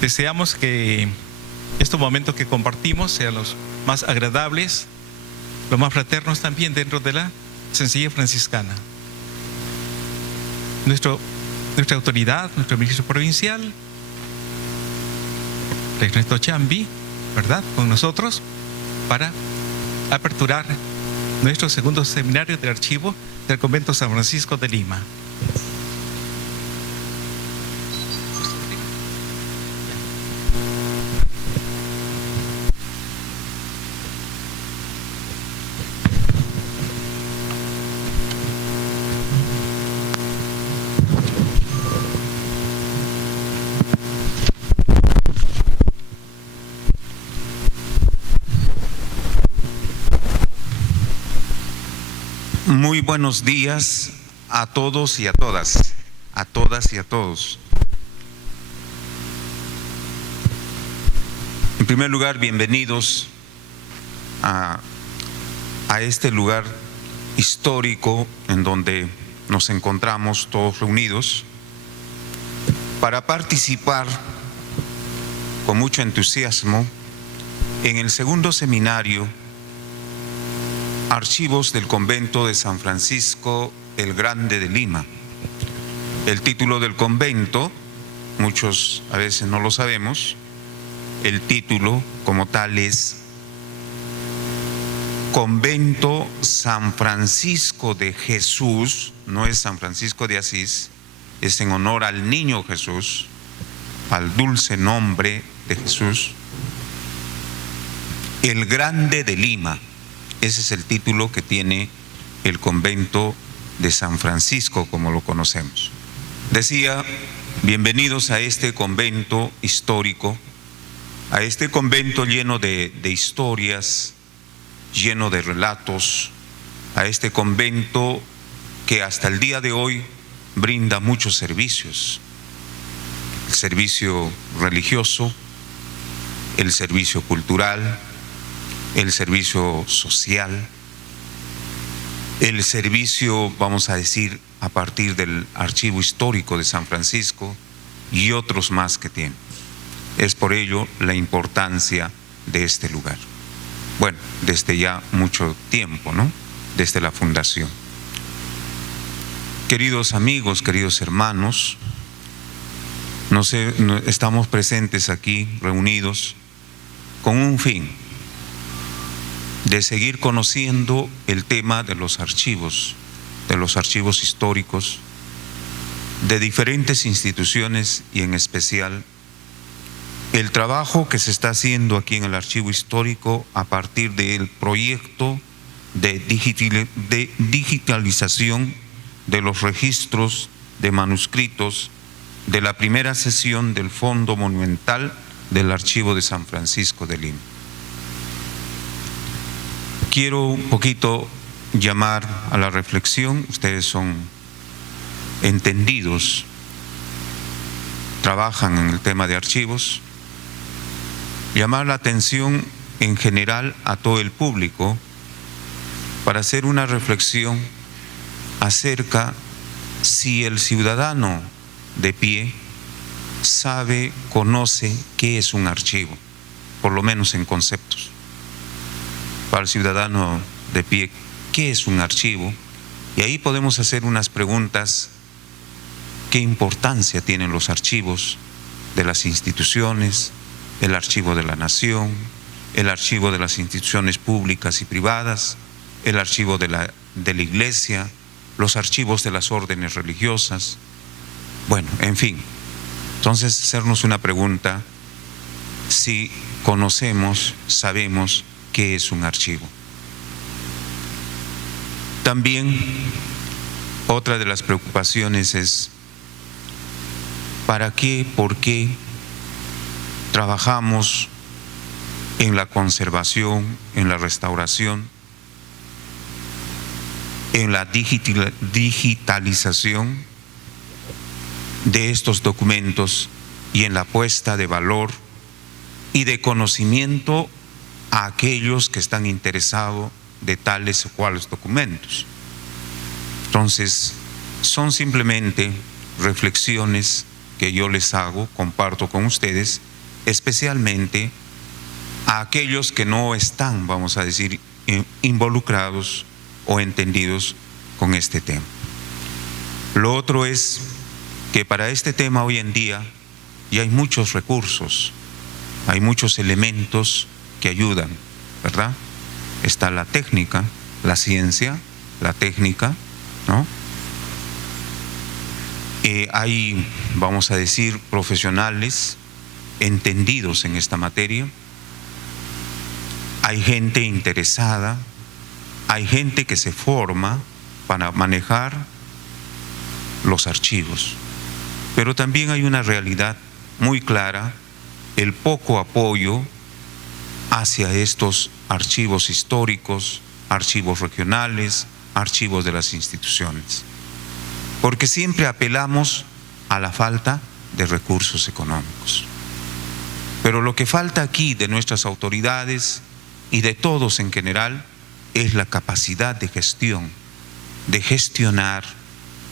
Deseamos que estos momentos que compartimos sean los más agradables, los más fraternos también dentro de la sencillez franciscana. Nuestra autoridad, nuestro ministro provincial, Ernesto Chambi, ¿verdad?, con nosotros para aperturar nuestro segundo seminario del archivo del Convento San Francisco de Lima. Muy buenos días a todos y a todas, a todas y a todos. En primer lugar, bienvenidos a este lugar histórico en donde nos encontramos todos reunidos para participar con mucho entusiasmo en el segundo seminario Archivos del Convento de San Francisco el Grande de Lima. El título del convento, muchos a veces no lo sabemos, el título como tal es Convento San Francisco de Jesús, no es San Francisco de Asís, es en honor al niño Jesús, al dulce nombre de Jesús, el Grande de Lima. Ese es el título que tiene el convento de San Francisco, como lo conocemos. Decía, bienvenidos a este convento histórico, a este convento lleno de historias, lleno de relatos, a este convento que hasta el día de hoy brinda muchos servicios. El servicio religioso, el servicio cultural, el servicio social, el servicio, vamos a decir, a partir del archivo histórico de San Francisco y otros más que tiene. Es por ello la importancia de este lugar. Bueno, desde ya mucho tiempo, ¿no?, desde la fundación. Queridos amigos, queridos hermanos, estamos presentes aquí, reunidos, con un fin: de seguir conociendo el tema de los archivos históricos de diferentes instituciones y en especial el trabajo que se está haciendo aquí en el archivo histórico a partir del proyecto de digitalización de los registros de manuscritos de la primera sesión del Fondo Monumental del Archivo de San Francisco de Lima. Quiero un poquito llamar a la reflexión, ustedes son entendidos, trabajan en el tema de archivos, llamar la atención en general a todo el público para hacer una reflexión acerca si el ciudadano de pie sabe, conoce qué es un archivo, por lo menos en conceptos. Para el ciudadano de pie, ¿qué es un archivo? Y ahí podemos hacer unas preguntas: ¿qué importancia tienen los archivos de las instituciones, el archivo de la nación, el archivo de las instituciones públicas y privadas, el archivo de la iglesia, los archivos de las órdenes religiosas? Bueno, en fin, entonces hacernos una pregunta: si conocemos, sabemos qué es un archivo. También otra de las preocupaciones es ¿para qué, por qué trabajamos en la conservación, en la restauración, en la digitalización de estos documentos y en la puesta de valor y de conocimiento a aquellos que están interesados de tales o cuales documentos? Entonces, son simplemente reflexiones que yo les hago, comparto con ustedes, especialmente a aquellos que no están, vamos a decir, involucrados o entendidos con este tema. Lo otro es que para este tema hoy en día ya hay muchos recursos, hay muchos elementos que ayudan, ¿verdad? Está la técnica, la ciencia, la técnica, ¿no? Hay, vamos a decir, profesionales entendidos en esta materia, hay gente interesada, hay gente que se forma para manejar los archivos, pero también hay una realidad muy clara, el poco apoyo hacia estos archivos históricos, archivos regionales, archivos de las instituciones, porque siempre apelamos a la falta de recursos económicos. Pero lo que falta aquí de nuestras autoridades y de todos en general es la capacidad de gestión, de gestionar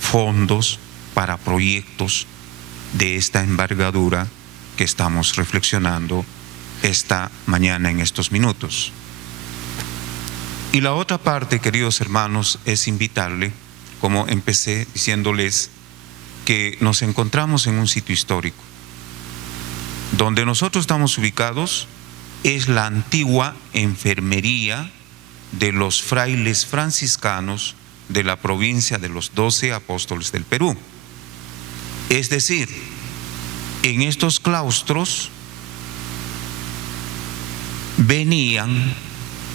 fondos para proyectos de esta envergadura que estamos reflexionando esta mañana en estos minutos. Y la otra parte, queridos hermanos, es invitarle, como empecé diciéndoles, que nos encontramos en un sitio histórico. Donde nosotros estamos ubicados es la antigua enfermería de los frailes franciscanos de la provincia de los 12 apóstoles del Perú. Es decir, en estos claustros venían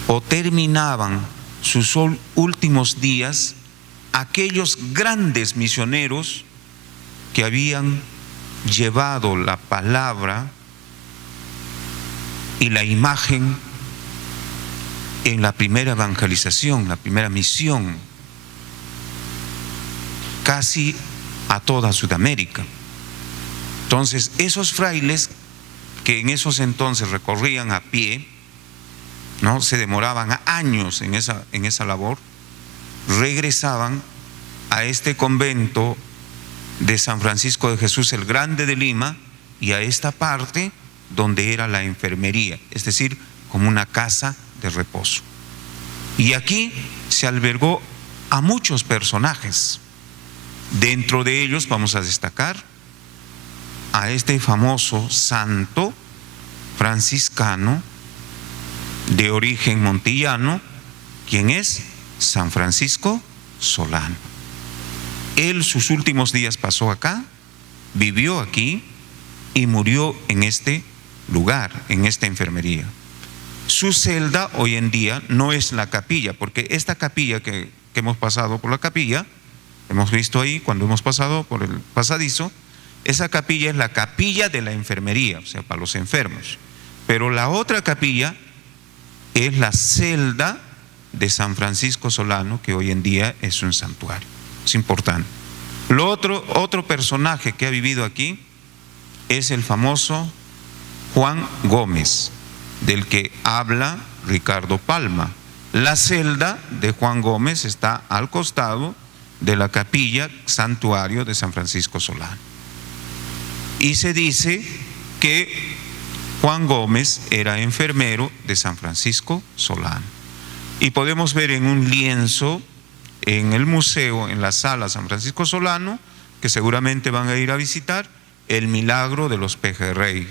o terminaban sus últimos días aquellos grandes misioneros que habían llevado la palabra y la imagen en la primera evangelización, la primera misión, casi a toda Sudamérica. Entonces, esos frailes que en esos entonces recorrían a pie, ¿no? Se demoraban años en esa labor, regresaban a este convento de San Francisco de Jesús el Grande de Lima y a esta parte donde era la enfermería, es decir, como una casa de reposo. Y aquí se albergó a muchos personajes. Dentro de ellos vamos a destacar a este famoso santo franciscano de origen montillano, quien es San Francisco Solano. Él sus últimos días pasó acá, vivió aquí y murió en este lugar, en esta enfermería. Su celda hoy en día no es la capilla, porque esta capilla que hemos pasado por la capilla, hemos visto ahí cuando hemos pasado por el pasadizo, esa capilla es la capilla de la enfermería, o sea, para los enfermos. Pero la otra capilla es la celda de San Francisco Solano, que hoy en día es un santuario. Es importante. Otro personaje que ha vivido aquí es el famoso Juan Gómez, del que habla Ricardo Palma. La celda de Juan Gómez está al costado de la capilla santuario de San Francisco Solano. Y se dice que Juan Gómez era enfermero de San Francisco Solano. Y podemos ver en un lienzo en el museo, en la sala San Francisco Solano, que seguramente van a ir a visitar, el milagro de los pejerrey.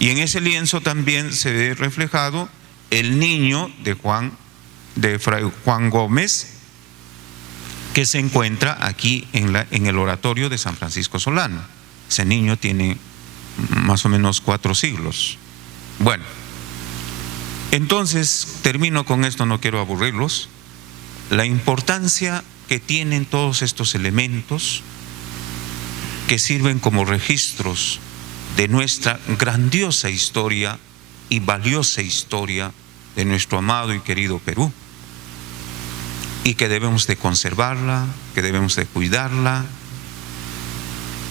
Y en ese lienzo también se ve reflejado el niño de Fray Juan Gómez, que se encuentra aquí en el oratorio de San Francisco Solano. Ese niño tiene más o menos 4 siglos. Bueno, entonces termino con esto, no quiero aburrirlos. La importancia que tienen todos estos elementos que sirven como registros de nuestra grandiosa historia y valiosa historia de nuestro amado y querido Perú, y que debemos de conservarla, que debemos de cuidarla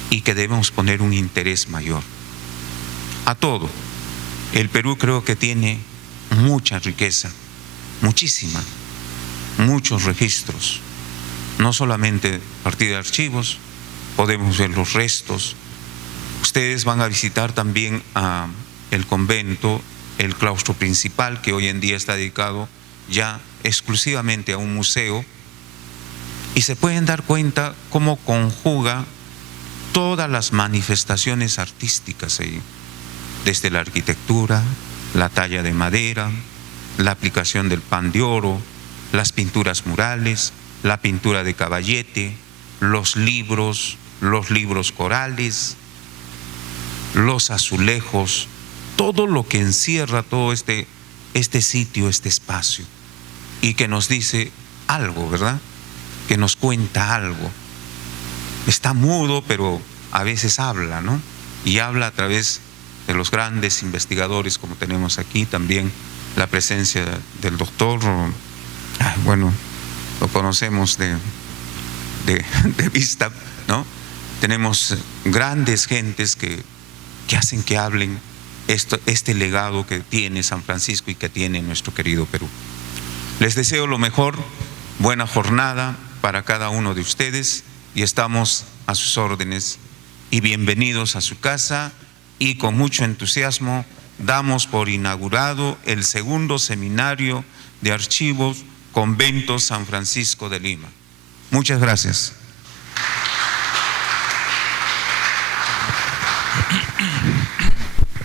y que debemos poner un interés mayor a todo. El Perú creo que tiene mucha riqueza, muchísima, muchos registros, no solamente a partir de archivos, podemos ver los restos Ustedes van a visitar también el convento, el claustro principal, que hoy en día está dedicado ya exclusivamente a un museo, y se pueden dar cuenta cómo conjuga todas las manifestaciones artísticas ahí, desde la arquitectura, la talla de madera, la aplicación del pan de oro, las pinturas murales, la pintura de caballete, los libros corales, los azulejos, todo lo que encierra todo este sitio, este espacio, y que nos dice algo, ¿verdad? Que nos cuenta algo. Está mudo, pero a veces habla, ¿no? Y habla a través de los grandes investigadores, como tenemos aquí también la presencia del doctor, bueno, lo conocemos de vista, ¿no? Tenemos grandes gentes que hacen que hablen este legado que tiene San Francisco y que tiene nuestro querido Perú. Les deseo lo mejor, buena jornada para cada uno de ustedes, y estamos a sus órdenes, y bienvenidos a su casa, y con mucho entusiasmo damos por inaugurado el segundo seminario de archivos Convento San Francisco de Lima. Muchas gracias.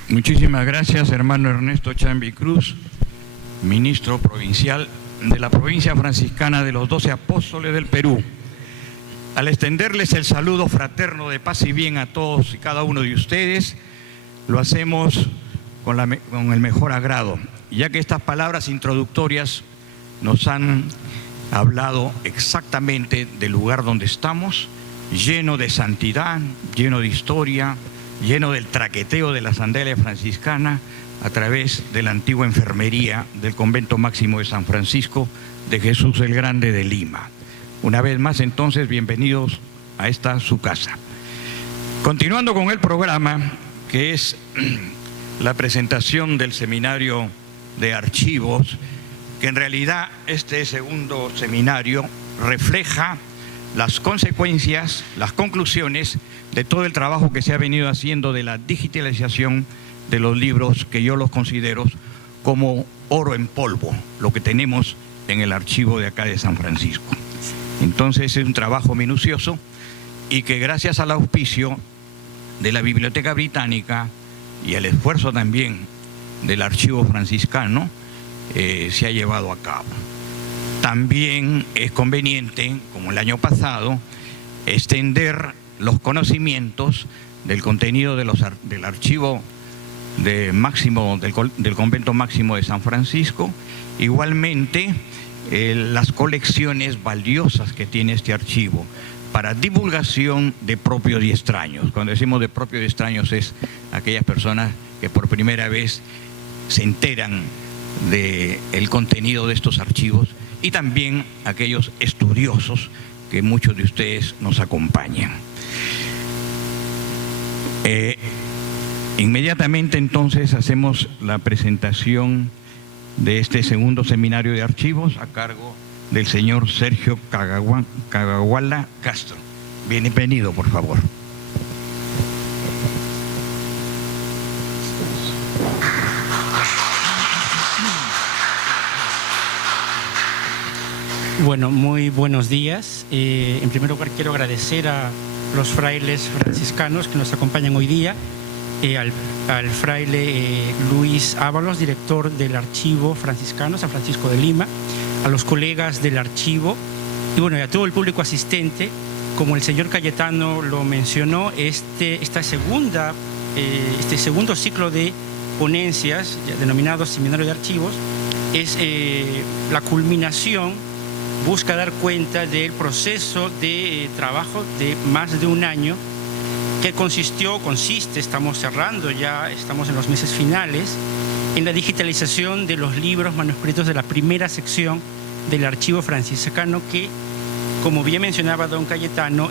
Muchísimas gracias, hermano Ernesto Chambi Cruz, ministro provincial de la provincia franciscana de los 12 Apóstoles del Perú. Al extenderles el saludo fraterno de paz y bien a todos y cada uno de ustedes, lo hacemos con el mejor agrado, ya que estas palabras introductorias nos han hablado exactamente del lugar donde estamos, lleno de santidad, lleno de historia, lleno del traqueteo de la sandalia franciscana a través de la antigua enfermería del Convento Máximo de San Francisco de Jesús el Grande de Lima. Una vez más, entonces, bienvenidos a esta su casa. Continuando con el programa, que es la presentación del seminario de archivos, que en realidad este segundo seminario refleja las consecuencias, las conclusiones de todo el trabajo que se ha venido haciendo de la digitalización de los libros, que yo los considero como oro en polvo, lo que tenemos en el archivo de acá de San Francisco. Entonces es un trabajo minucioso, y que gracias al auspicio de la Biblioteca Británica y al esfuerzo también del archivo franciscano se ha llevado a cabo. También es conveniente, como el año pasado, extender los conocimientos del contenido del archivo del Convento Máximo de San Francisco. Igualmente, las colecciones valiosas que tiene este archivo para divulgación de propios y extraños. Cuando decimos de propios y extraños, es aquellas personas que por primera vez se enteran del contenido de estos archivos, y también aquellos estudiosos que muchos de ustedes nos acompañan. Inmediatamente entonces hacemos la presentación de este segundo seminario de archivos a cargo del señor Sergio Cagaguala Castro. Bienvenido, por favor. Bueno, muy buenos días. En primer lugar, quiero agradecer a los frailes franciscanos que nos acompañan hoy día, al fraile Luis Ábalos, director del Archivo Franciscano San Francisco de Lima, a los colegas del archivo y bueno, y a todo el público asistente. Como el señor Cayetano lo mencionó, este segundo ciclo de ponencias, denominado Seminario de Archivos, es la culminación, busca dar cuenta del proceso de trabajo de más de un año que consiste, estamos cerrando ya, estamos en los meses finales, en la digitalización de los libros manuscritos de la primera sección del archivo franciscano, que, como bien mencionaba don Cayetano,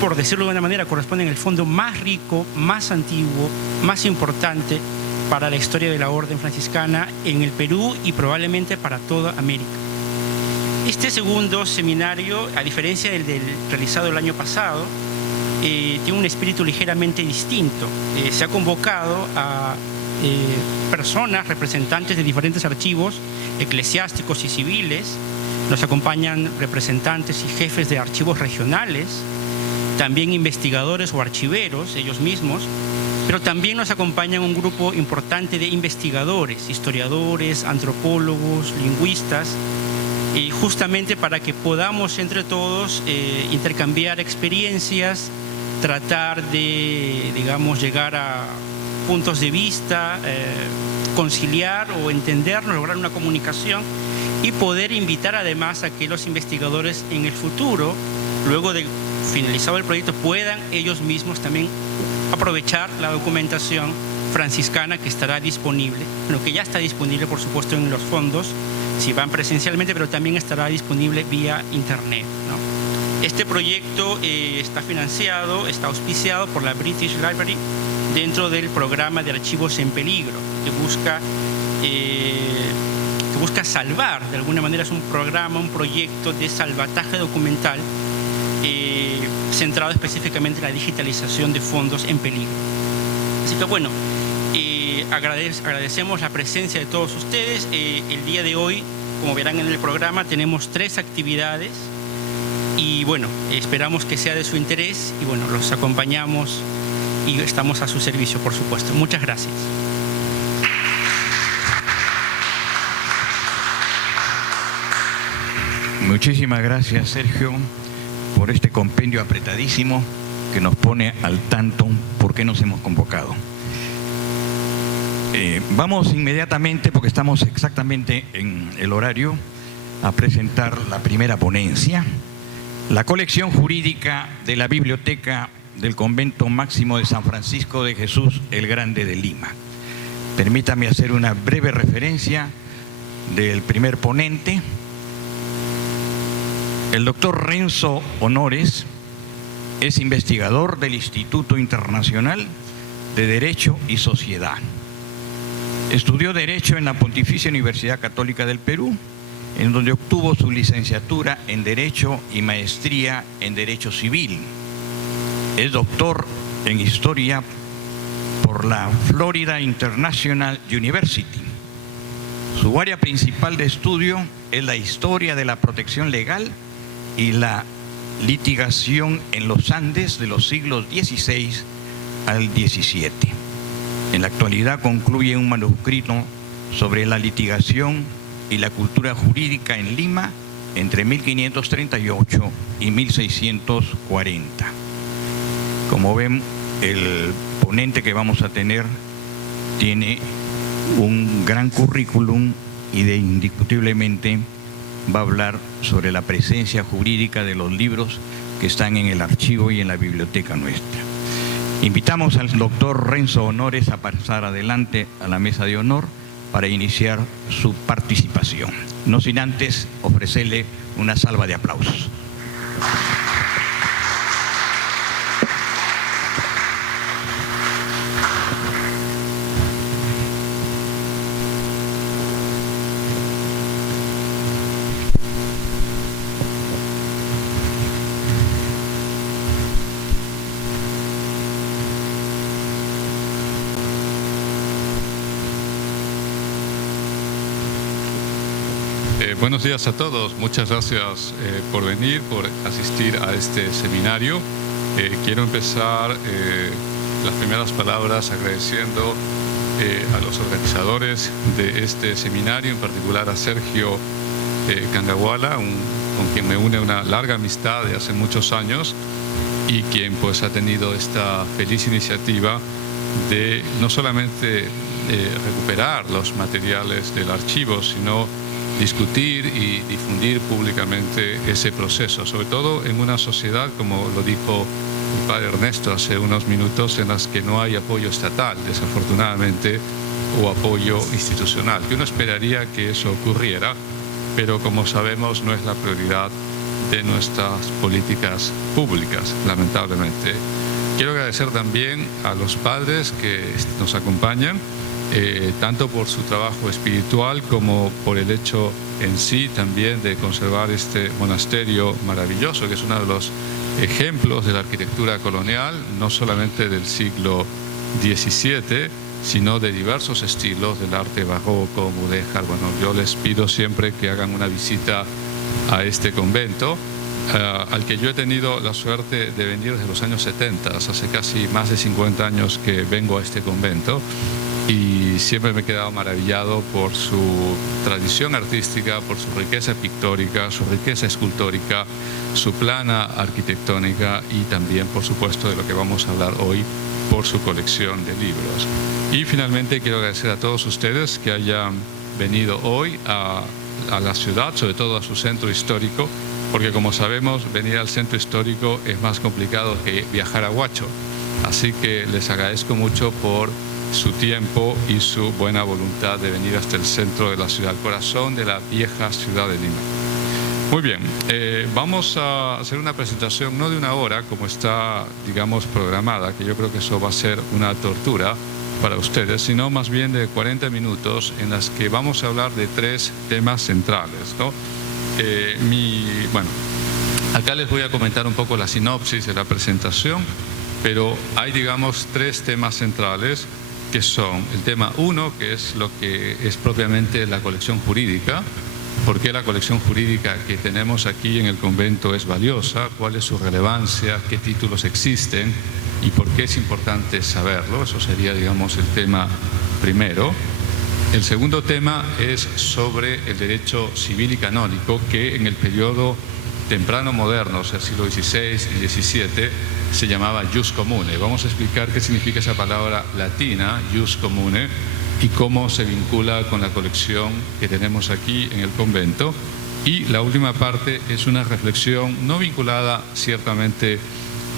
por decirlo de una manera, corresponde en el fondo más rico, más antiguo, más importante para la historia de la orden franciscana en el Perú y probablemente para toda América. Este segundo seminario, a diferencia del realizado el año pasado, tiene un espíritu ligeramente distinto. Se ha convocado a personas, representantes de diferentes archivos eclesiásticos y civiles. Nos acompañan representantes y jefes de archivos regionales, también investigadores o archiveros, ellos mismos, pero también nos acompañan un grupo importante de investigadores, historiadores, antropólogos, lingüistas, y justamente para que podamos entre todos intercambiar experiencias, tratar de, digamos, llegar a puntos de vista, conciliar o entendernos, lograr una comunicación y poder invitar además a que los investigadores en el futuro, luego de finalizado el proyecto, puedan ellos mismos también aprovechar la documentación franciscana que estará disponible, lo que ya está disponible por supuesto en los fondos, si van presencialmente, pero también estará disponible vía internet, ¿no? Este proyecto está financiado, está auspiciado por la British Library dentro del programa de archivos en peligro, que busca salvar, de alguna manera es un programa, un proyecto de salvataje documental centrado específicamente en la digitalización de fondos en peligro. Así que bueno, agradecemos la presencia de todos ustedes. El día de hoy, como verán en el programa, tenemos 3 actividades y bueno, esperamos que sea de su interés y bueno, los acompañamos y estamos a su servicio, por supuesto. Muchas gracias. Muchísimas gracias, Sergio, por este compendio apretadísimo que nos pone al tanto por qué nos hemos convocado. Vamos inmediatamente, porque estamos exactamente en el horario, a presentar la primera ponencia, la colección jurídica de la Biblioteca del Convento Máximo de San Francisco de Jesús el Grande de Lima. Permítame hacer una breve referencia del primer ponente. El doctor Renzo Honores es investigador del Instituto Internacional de Derecho y Sociedad. Estudió Derecho en la Pontificia Universidad Católica del Perú, en donde obtuvo su licenciatura en Derecho y maestría en Derecho Civil. Es doctor en Historia por la Florida International University. Su área principal de estudio es la historia de la protección legal y la litigación en los Andes de los siglos XVI al XVII. En la actualidad concluye un manuscrito sobre la litigación y la cultura jurídica en Lima entre 1538 y 1640. Como ven, el ponente que vamos a tener tiene un gran currículum y indiscutiblemente va a hablar sobre la presencia jurídica de los libros que están en el archivo y en la biblioteca nuestra. Invitamos al doctor Renzo Honores a pasar adelante a la mesa de honor para iniciar su participación. No sin antes ofrecerle una salva de aplausos. Buenos días a todos. Muchas gracias por venir, por asistir a este seminario. Quiero empezar las primeras palabras agradeciendo a los organizadores de este seminario, en particular a Sergio Cangaguala, con quien me une una larga amistad de hace muchos años y quien pues ha tenido esta feliz iniciativa de no solamente recuperar los materiales del archivo, sino discutir y difundir públicamente ese proceso, sobre todo en una sociedad, como lo dijo el padre Ernesto hace unos minutos, en las que no hay apoyo estatal, desafortunadamente, o apoyo institucional, que uno esperaría que eso ocurriera, pero como sabemos no es la prioridad de nuestras políticas públicas, lamentablemente. Quiero agradecer también a los padres que nos acompañan, tanto por su trabajo espiritual como por el hecho en sí también de conservar este monasterio maravilloso, que es uno de los ejemplos de la arquitectura colonial, no solamente del siglo XVII, sino de diversos estilos del arte barroco, mudéjar. Bueno, yo les pido siempre que hagan una visita a este convento, al que yo he tenido la suerte de venir desde los años 70, hace casi más de 50 años que vengo a este convento, y siempre me he quedado maravillado por su tradición artística, por su riqueza pictórica, su riqueza escultórica, su plana arquitectónica y también, por supuesto, de lo que vamos a hablar hoy, por su colección de libros. Y finalmente quiero agradecer a todos ustedes que hayan venido hoy a la ciudad, sobre todo a su centro histórico, porque como sabemos, venir al centro histórico es más complicado que viajar a Huacho. Así que les agradezco mucho por su tiempo y su buena voluntad de venir hasta el centro de la ciudad, el corazón de la vieja ciudad de Lima. Muy bien, vamos a hacer una presentación no de una hora como está, digamos, programada, que yo creo que eso va a ser una tortura para ustedes, sino más bien de 40 minutos en las que vamos a hablar de 3 temas centrales, ¿no? Bueno, acá les voy a comentar un poco la sinopsis de la presentación, pero hay, digamos, 3 temas centrales que son el tema 1, que es lo que es propiamente la colección jurídica, por qué la colección jurídica que tenemos aquí en el convento es valiosa, cuál es su relevancia, qué títulos existen y por qué es importante saberlo. Eso sería, digamos, el tema primero. El segundo tema es sobre el derecho civil y canónico, que en el periodo temprano moderno, o sea, siglo XVI y XVII, se llamaba jus comune. Vamos a explicar qué significa esa palabra latina, jus comune, y cómo se vincula con la colección que tenemos aquí en el convento. Y la última parte es una reflexión no vinculada ciertamente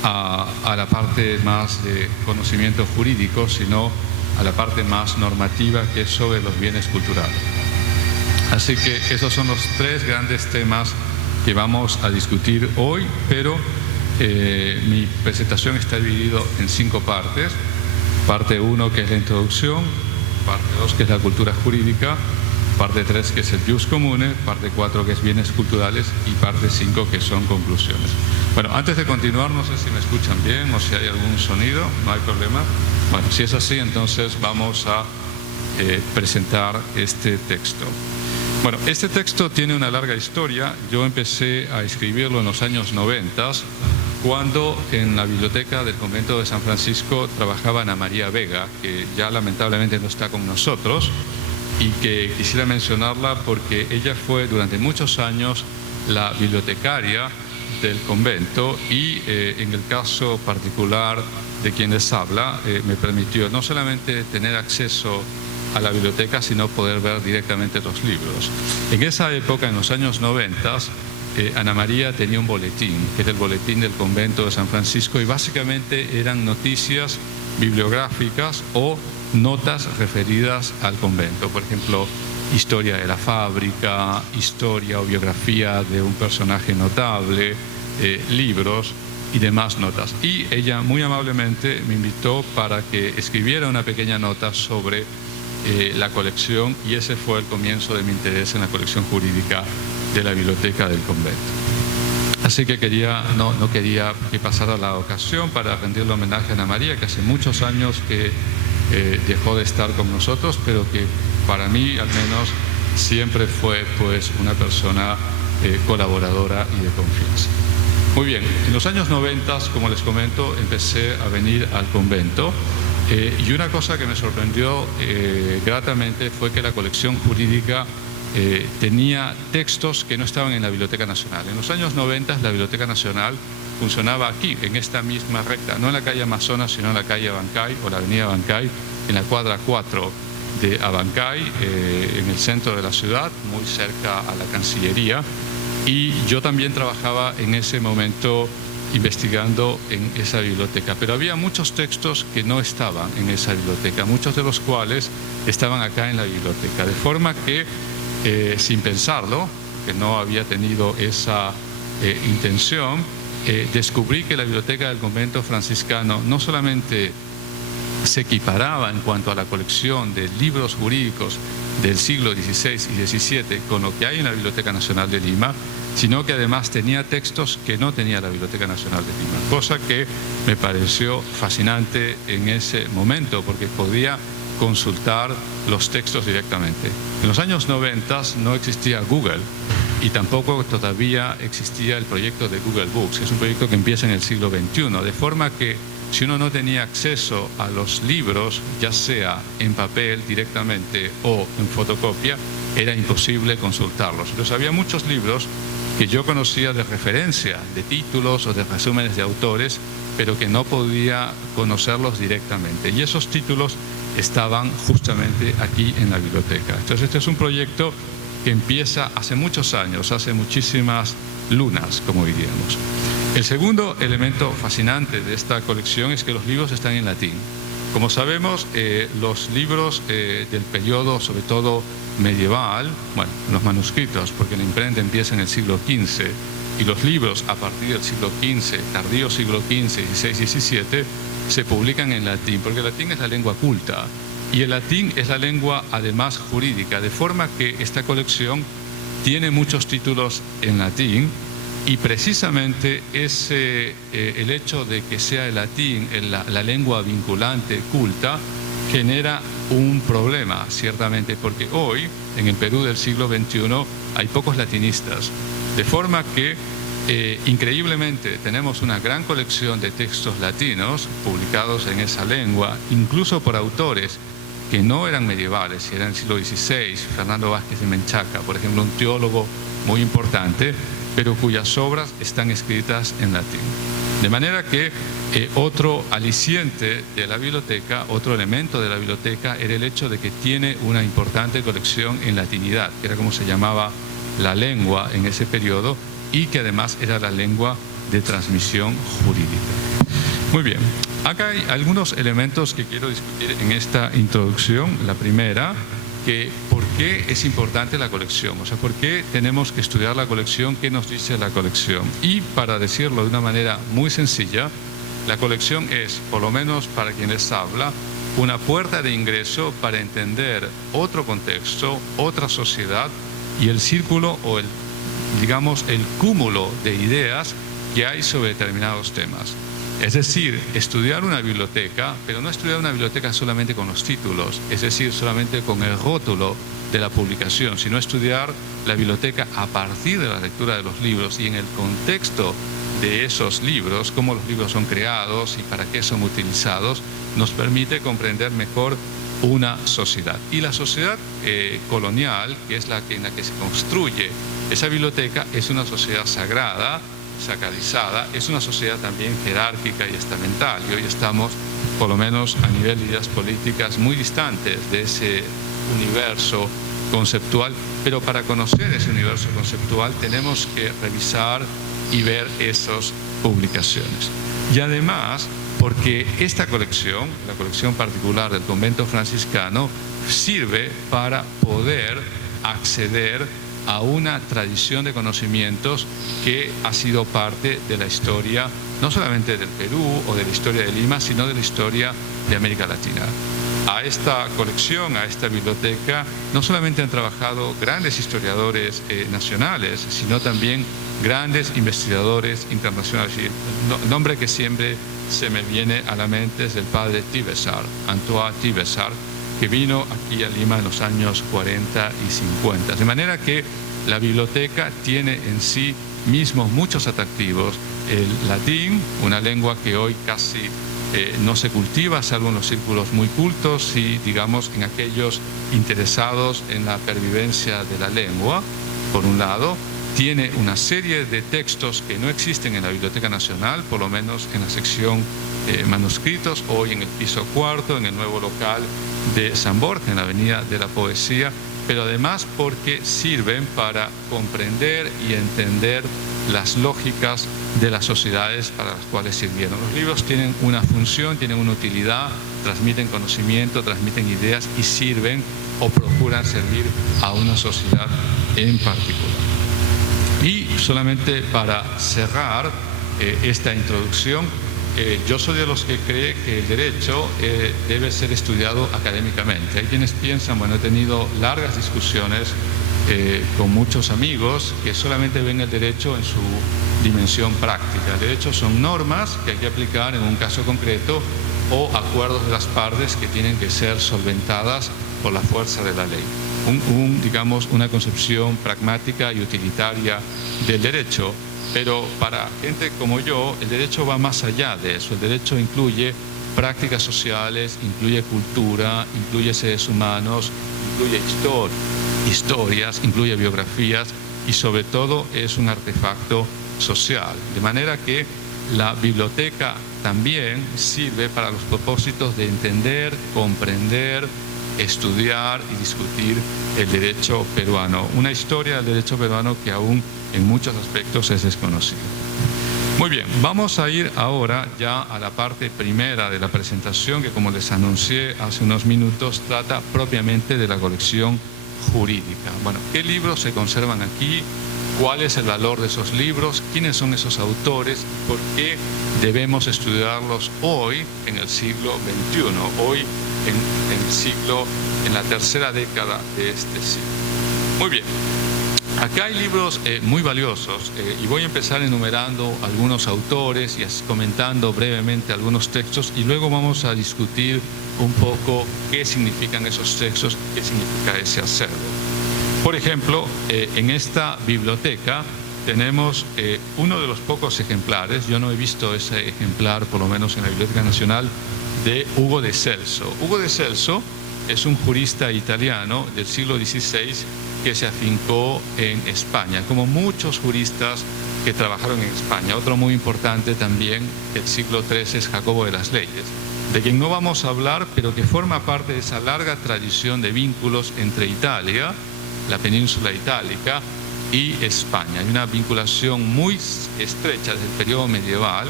a la parte más de conocimiento jurídico, sino a la parte más normativa, que es sobre los bienes culturales. Así que esos son los 3 grandes temas que vamos a discutir hoy, pero mi presentación está dividida en 5 partes. Parte 1, que es la introducción; parte 2, que es la cultura jurídica; parte 3, que es el jus comune; parte 4, que es bienes culturales; y parte 5, que son conclusiones. Bueno, antes de continuar, no sé si me escuchan bien o si hay algún sonido, no hay problema. Bueno, si es así, entonces vamos a presentar este texto. Bueno, este texto tiene una larga historia. Yo empecé a escribirlo en los años 90, cuando en la biblioteca del convento de San Francisco trabajaba Ana María Vega, que ya lamentablemente no está con nosotros, y que quisiera mencionarla porque ella fue durante muchos años la bibliotecaria del convento, y en el caso particular de quien les habla, me permitió no solamente tener acceso a la biblioteca, sino poder ver directamente los libros. En esa época, en los años 90, Ana María tenía un boletín, que era el boletín del convento de San Francisco, y básicamente eran noticias bibliográficas o notas referidas al convento. Por ejemplo, historia de la fábrica, historia o biografía de un personaje notable, libros y demás notas. Y ella muy amablemente me invitó para que escribiera una pequeña nota sobre la colección, y ese fue el comienzo de mi interés en la colección jurídica de la biblioteca del convento. Así que no quería que pasara la ocasión para rendirle homenaje a Ana María, que hace muchos años que dejó de estar con nosotros, pero que para mí al menos siempre fue pues una persona colaboradora y de confianza. Muy bien, en los años 90, como les comento, empecé a venir al convento, y una cosa que me sorprendió gratamente fue que la colección jurídica tenía textos que no estaban en la Biblioteca Nacional. En los años 90 la Biblioteca Nacional funcionaba aquí, en esta misma recta, no en la calle Amazonas, sino en la calle Abancay o la avenida Abancay, en la cuadra 4 de Abancay, en el centro de la ciudad, muy cerca a la Cancillería. Y yo también trabajaba en ese momento investigando en esa biblioteca, pero había muchos textos que no estaban en esa biblioteca, muchos de los cuales estaban acá en la biblioteca, de forma que sin pensarlo, que no había tenido esa intención, descubrí que la biblioteca del convento franciscano no solamente se equiparaba en cuanto a la colección de libros jurídicos del siglo XVI y XVII con lo que hay en la Biblioteca Nacional de Lima, sino que además tenía textos que no tenía la Biblioteca Nacional de Lima, cosa que me pareció fascinante en ese momento, porque podía consultar los textos directamente. En los años 90 no existía Google y tampoco todavía existía el proyecto de Google Books, que es un proyecto que empieza en el siglo XXI, de forma que si uno no tenía acceso a los libros, ya sea en papel directamente o en fotocopia, era imposible consultarlos. Entonces había muchos libros que yo conocía de referencia, de títulos o de resúmenes de autores, pero que no podía conocerlos directamente. Y esos títulos estaban justamente aquí en la biblioteca. Entonces este es un proyecto que empieza hace muchos años, hace muchísimas lunas, como diríamos. El segundo elemento fascinante de esta colección es que los libros están en latín. Como sabemos, los libros del periodo, sobre todo medieval, bueno, los manuscritos, porque la imprenta empieza en el siglo XV, y los libros a partir del siglo XV, tardío siglo XV, XVI y XVII, se publican en latín, porque el latín es la lengua culta, y el latín es la lengua además jurídica, de forma que esta colección tiene muchos títulos en latín, y precisamente el hecho de que sea el latín la lengua vinculante culta genera un problema, ciertamente, porque hoy, en el Perú del siglo XXI, hay pocos latinistas, de forma que increíblemente tenemos una gran colección de textos latinos publicados en esa lengua, incluso por autores que no eran medievales, eran del siglo XVI, Fernando Vázquez de Menchaca, por ejemplo, un teólogo muy importante, pero cuyas obras están escritas en latín. De manera que otro aliciente de la biblioteca, otro elemento de la biblioteca, era el hecho de que tiene una importante colección en latinidad, que era como se llamaba la lengua en ese periodo, y que además era la lengua de transmisión jurídica. Muy bien, acá hay algunos elementos que quiero discutir en esta introducción. La primera, que por qué es importante la colección, o sea, por qué tenemos que estudiar la colección, qué nos dice la colección. Y para decirlo de una manera muy sencilla, la colección es, por lo menos para quien les habla, una puerta de ingreso para entender otro contexto, otra sociedad y el círculo o el cúmulo de ideas que hay sobre determinados temas. Es decir, estudiar una biblioteca, pero no estudiar una biblioteca solamente con los títulos, es decir, solamente con el rótulo de la publicación, sino estudiar la biblioteca a partir de la lectura de los libros y en el contexto de esos libros, cómo los libros son creados y para qué son utilizados, nos permite comprender mejor una sociedad. Y la sociedad colonial, que es en la que se construye esa biblioteca, es una sociedad sagrada, sacralizada, es una sociedad también jerárquica y estamental, y hoy estamos, por lo menos a nivel de ideas políticas, muy distantes de ese universo conceptual, pero para conocer ese universo conceptual tenemos que revisar y ver esas publicaciones. Y además, porque esta colección, la colección particular del convento franciscano, sirve para poder acceder a una tradición de conocimientos que ha sido parte de la historia, no solamente del Perú o de la historia de Lima, sino de la historia de América Latina. A esta colección, a esta biblioteca, no solamente han trabajado grandes historiadores nacionales, sino también grandes investigadores internacionales. El nombre que siempre se me viene a la mente es el padre Thivessart, Antoine Thivessart, que vino aquí a Lima en los años 40 y 50. De manera que la biblioteca tiene en sí mismo muchos atractivos. El latín, una lengua que hoy casi no se cultiva, salvo en los círculos muy cultos y, digamos, en aquellos interesados en la pervivencia de la lengua, por un lado. Tiene una serie de textos que no existen en la Biblioteca Nacional, por lo menos en la sección manuscritos, hoy en el piso cuarto, en el nuevo local de San Borja, en la Avenida de la Poesía, pero además porque sirven para comprender y entender las lógicas de las sociedades para las cuales sirvieron. Los libros tienen una función, tienen una utilidad, transmiten conocimiento, transmiten ideas y sirven o procuran servir a una sociedad en particular. Y solamente para cerrar esta introducción, yo soy de los que cree que el derecho debe ser estudiado académicamente. Hay quienes piensan, bueno, he tenido largas discusiones con muchos amigos que solamente ven el derecho en su dimensión práctica. El derecho son normas que hay que aplicar en un caso concreto o acuerdos de las partes que tienen que ser solventadas por la fuerza de la ley. Digamos, una concepción pragmática y utilitaria del derecho. Pero para gente como yo, el derecho va más allá de eso. El derecho incluye prácticas sociales, incluye cultura, incluye seres humanos, incluye historias, incluye biografías y sobre todo es un artefacto social. De manera que la biblioteca también sirve para los propósitos de entender, comprender, estudiar y discutir el derecho peruano. Una historia del derecho peruano que aún en muchos aspectos es desconocida. Muy bien, vamos a ir ahora ya a la parte primera de la presentación que, como les anuncié hace unos minutos, trata propiamente de la colección jurídica. Bueno, ¿qué libros se conservan aquí? ¿Cuál es el valor de esos libros? ¿Quiénes son esos autores? ¿Por qué debemos estudiarlos hoy en el siglo XXI? Hoy en la tercera década de este siglo. Muy bien. Acá hay libros muy valiosos y voy a empezar enumerando algunos autores y comentando brevemente algunos textos y luego vamos a discutir un poco qué significan esos textos, qué significa ese acervo. Por ejemplo, en esta biblioteca tenemos uno de los pocos ejemplares, yo no he visto ese ejemplar, por lo menos en la Biblioteca Nacional, de Ugo de Celso. Ugo de Celso es un jurista italiano del siglo XVI que se afincó en España, como muchos juristas que trabajaron en España. Otro muy importante también del siglo XIII es Jacobo de las Leyes, de quien no vamos a hablar, pero que forma parte de esa larga tradición de vínculos entre Italia, la península itálica, y España. Hay una vinculación muy estrecha desde el periodo medieval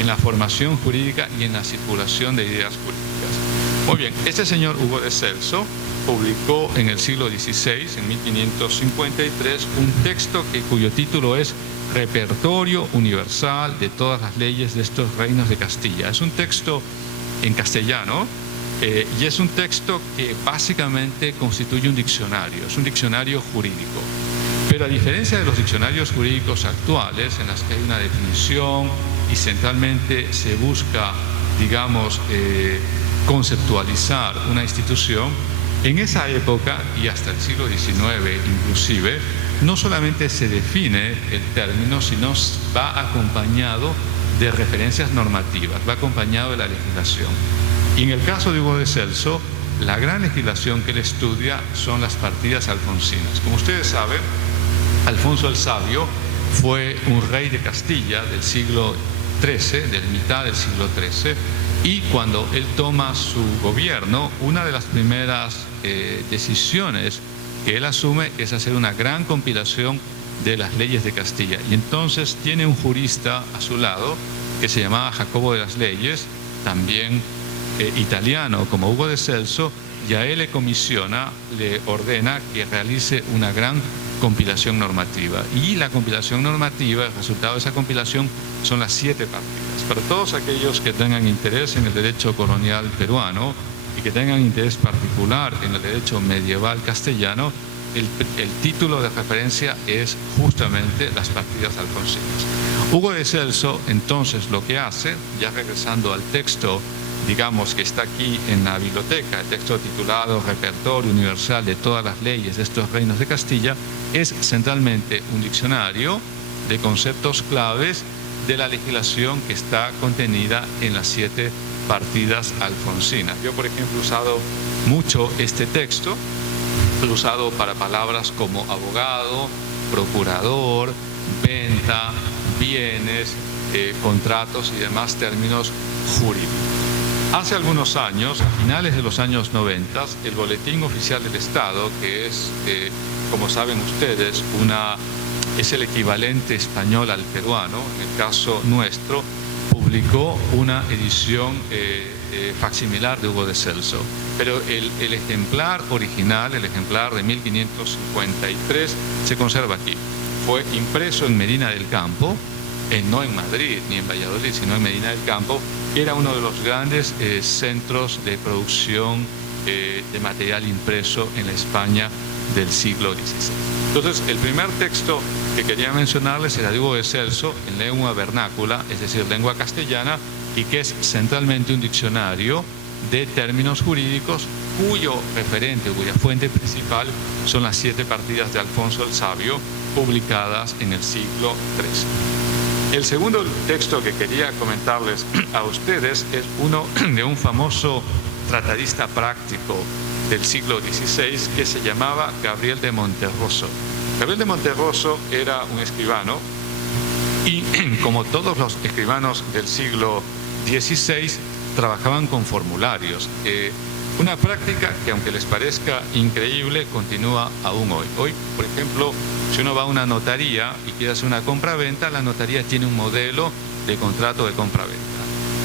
en la formación jurídica y en la circulación de ideas jurídicas. Muy bien, este señor Ugo de Celso publicó en el siglo XVI, en 1553, un texto cuyo título es Repertorio Universal de todas las leyes de estos reinos de Castilla. Es un texto en castellano y es un texto que básicamente constituye un diccionario, es un diccionario jurídico. Pero a diferencia de los diccionarios jurídicos actuales, en los que hay una definición y centralmente se busca, digamos, conceptualizar una institución, en esa época y hasta el siglo XIX inclusive, no solamente se define el término, sino va acompañado de referencias normativas, va acompañado de la legislación. Y en el caso de Ugo de Celso, la gran legislación que él estudia son las partidas alfonsinas. Como ustedes saben, Alfonso el Sabio fue un rey de Castilla del siglo XIII, de la mitad del siglo XIII, y cuando él toma su gobierno, una de las primeras decisiones que él asume es hacer una gran compilación de las leyes de Castilla. Y entonces tiene un jurista a su lado que se llamaba Jacobo de las Leyes, también italiano como Ugo de Celso, y a él le comisiona, le ordena que realice una gran compilación normativa. Y la compilación normativa, el resultado de esa compilación son las 7 partidas. Para todos aquellos que tengan interés en el derecho colonial peruano y que tengan interés particular en el derecho medieval castellano, el título de referencia es justamente las partidas alfonsinas. Ugo de Celso entonces lo que hace, ya regresando al texto, digamos, que está aquí en la biblioteca, el texto titulado Repertorio Universal de todas las leyes de estos reinos de Castilla, es centralmente un diccionario de conceptos claves de la legislación que está contenida en las 7 partidas alfonsinas. Yo, por ejemplo, he usado mucho este texto, lo he usado para palabras como abogado, procurador, venta, bienes, contratos y demás términos jurídicos. Hace algunos años, a finales de los años 90, el Boletín Oficial del Estado, que es, como saben ustedes, es el equivalente español al peruano, en el caso nuestro, publicó una edición facsimilar de Ugo de Celso. Pero el ejemplar original, el ejemplar de 1553, se conserva aquí. Fue impreso en Medina del Campo no en Madrid ni en Valladolid, sino en Medina del Campo, que era uno de los grandes centros de producción de material impreso en la España del siglo XVI. Entonces, el primer texto que quería mencionarles era de Hugo de Celso, en lengua vernácula, es decir, lengua castellana, y que es centralmente un diccionario de términos jurídicos cuyo referente, cuya fuente principal son las 7 partidas de Alfonso el Sabio, publicadas en el siglo XIII. El segundo texto que quería comentarles a ustedes es uno de un famoso tratadista práctico del siglo XVI que se llamaba Gabriel de Monterroso. Gabriel de Monterroso era un escribano y, como todos los escribanos del siglo XVI, trabajaban con formularios. Una práctica que, aunque les parezca increíble, continúa aún hoy. Hoy, por ejemplo, si uno va a una notaría y quiere hacer una compra-venta, la notaría tiene un modelo de contrato de compra-venta.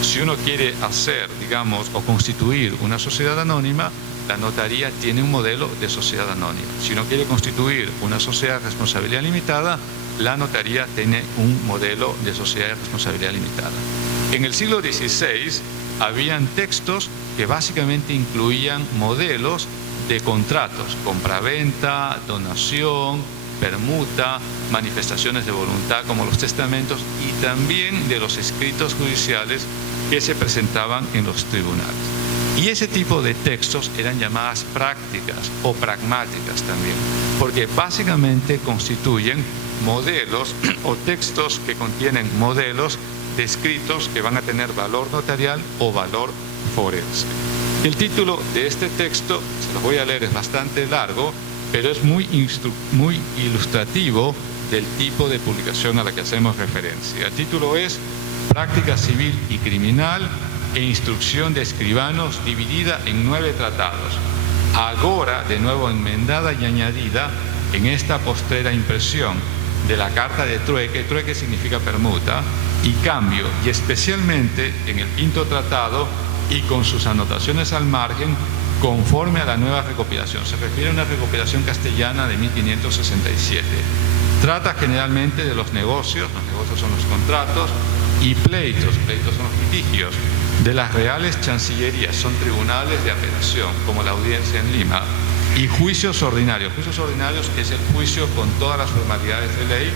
Si uno quiere hacer, digamos, o constituir una sociedad anónima, la notaría tiene un modelo de sociedad anónima. Si uno quiere constituir una sociedad de responsabilidad limitada, la notaría tiene un modelo de sociedad de responsabilidad limitada. En el siglo XVI habían textos que básicamente incluían modelos de contratos, compraventa, donación, permuta, manifestaciones de voluntad como los testamentos y también de los escritos judiciales que se presentaban en los tribunales. Y ese tipo de textos eran llamadas prácticas o pragmáticas también, porque básicamente constituyen modelos o textos que contienen modelos de escritos que van a tener valor notarial o valor forense. El título de este texto, se lo voy a leer, es bastante largo, pero es muy ilustrativo del tipo de publicación a la que hacemos referencia. El título es Práctica Civil y Criminal e Instrucción de Escribanos, dividida en 9 tratados, agora de nuevo enmendada y añadida en esta postrera impresión de la Carta de Trueque. Trueque significa permuta, y cambio, y especialmente en el 5º tratado y con sus anotaciones al margen, conforme a la nueva recopilación. Se refiere a una recopilación castellana de 1567. Trata generalmente de los negocios son los contratos, y pleitos son los litigios, de las reales chancillerías, son tribunales de apelación, como la audiencia en Lima, y juicios ordinarios. Juicios ordinarios es el juicio con todas las formalidades de ley,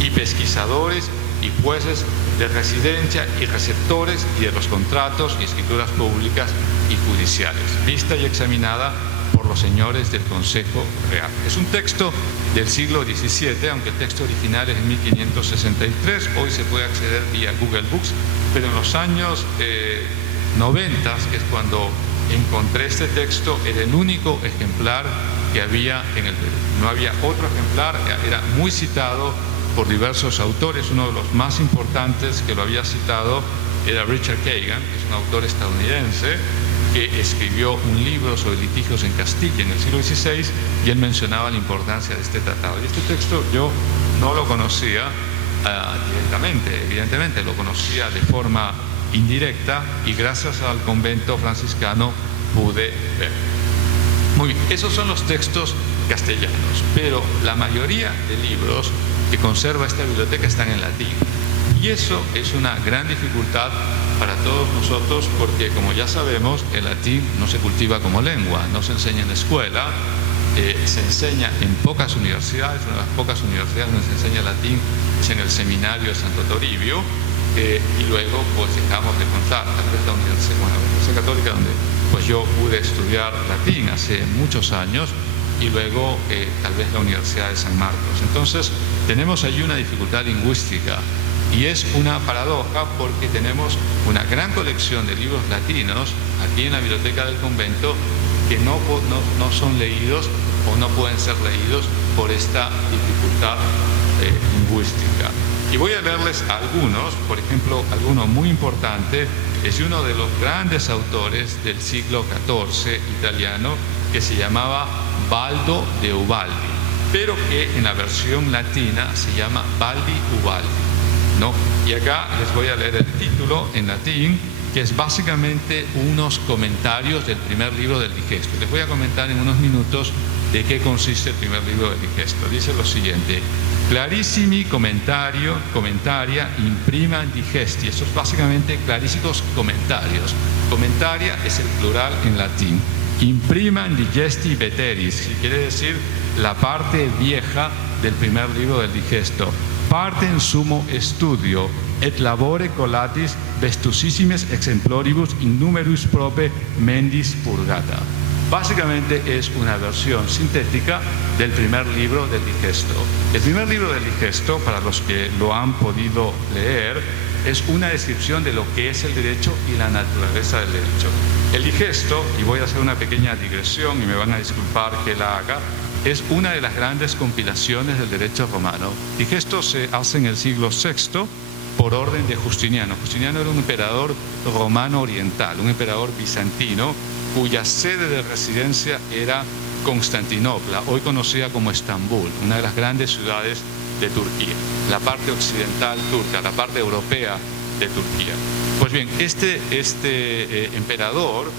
y pesquisadores y jueces de residencia y receptores y de los contratos y escrituras públicas y judiciales, vista y examinada por los señores del Consejo Real. Es un texto del siglo XVII, aunque el texto original es de 1563, hoy se puede acceder vía Google Books, pero en los años 90, que es cuando encontré este texto, era el único ejemplar que había en el Perú. No había otro ejemplar, era muy citado por diversos autores. Uno de los más importantes que lo había citado era Richard Kagan, que es un autor estadounidense que escribió un libro sobre litigios en Castilla en el siglo XVI, y él mencionaba la importancia de este tratado. Y este texto yo no lo conocía directamente, evidentemente lo conocía de forma indirecta, y gracias al convento franciscano pude ver. Muy bien, esos son los textos castellanos, pero la mayoría de libros que conserva esta biblioteca están en latín. Y eso es una gran dificultad para todos nosotros, porque, como ya sabemos, el latín no se cultiva como lengua, no se enseña en la escuela, se enseña en pocas universidades. Una de las pocas universidades donde se enseña latín es en el seminario de Santo Toribio, y luego pues dejamos de contar, tal vez la Universidad Católica, donde pues yo pude estudiar latín hace muchos años, y luego tal vez la Universidad de San Marcos. Entonces tenemos allí una dificultad lingüística, y es una paradoja porque tenemos una gran colección de libros latinos aquí en la biblioteca del convento que no son leídos o no pueden ser leídos por esta dificultad lingüística. Y voy a leerles algunos. Por ejemplo, alguno muy importante es uno de los grandes autores del siglo XIV italiano, que se llamaba Baldo de Ubaldi, pero que en la versión latina se llama Baldi Ubaldi, ¿no? Y acá les voy a leer el título en latín, que es básicamente unos comentarios del primer libro del Digesto. Les voy a comentar en unos minutos de qué consiste el primer libro del Digesto. Dice lo siguiente: Clarissimi comentaria imprima digesti. Eso es básicamente clarísimos comentarios. Comentaria es el plural en latín. Imprima digesti veteris, que quiere decir la parte vieja del primer libro del digesto. Parte in sumo studio, et labore collatis vestusissimes exemploribus in numerus prope mendis purgata. Básicamente es una versión sintética del primer libro del digesto. El primer libro del digesto, para los que lo han podido leer, es una descripción de lo que es el derecho y la naturaleza del derecho. El digesto, y voy a hacer una pequeña digresión y me van a disculpar que la haga, es una de las grandes compilaciones del derecho romano. Digesto se hace en el siglo VI por orden de Justiniano. Justiniano era un emperador romano oriental, un emperador bizantino cuya sede de residencia era Constantinopla, hoy conocida como Estambul, una de las grandes ciudades de Turquía, la parte occidental turca, la parte europea de Turquía. Pues bien, este emperador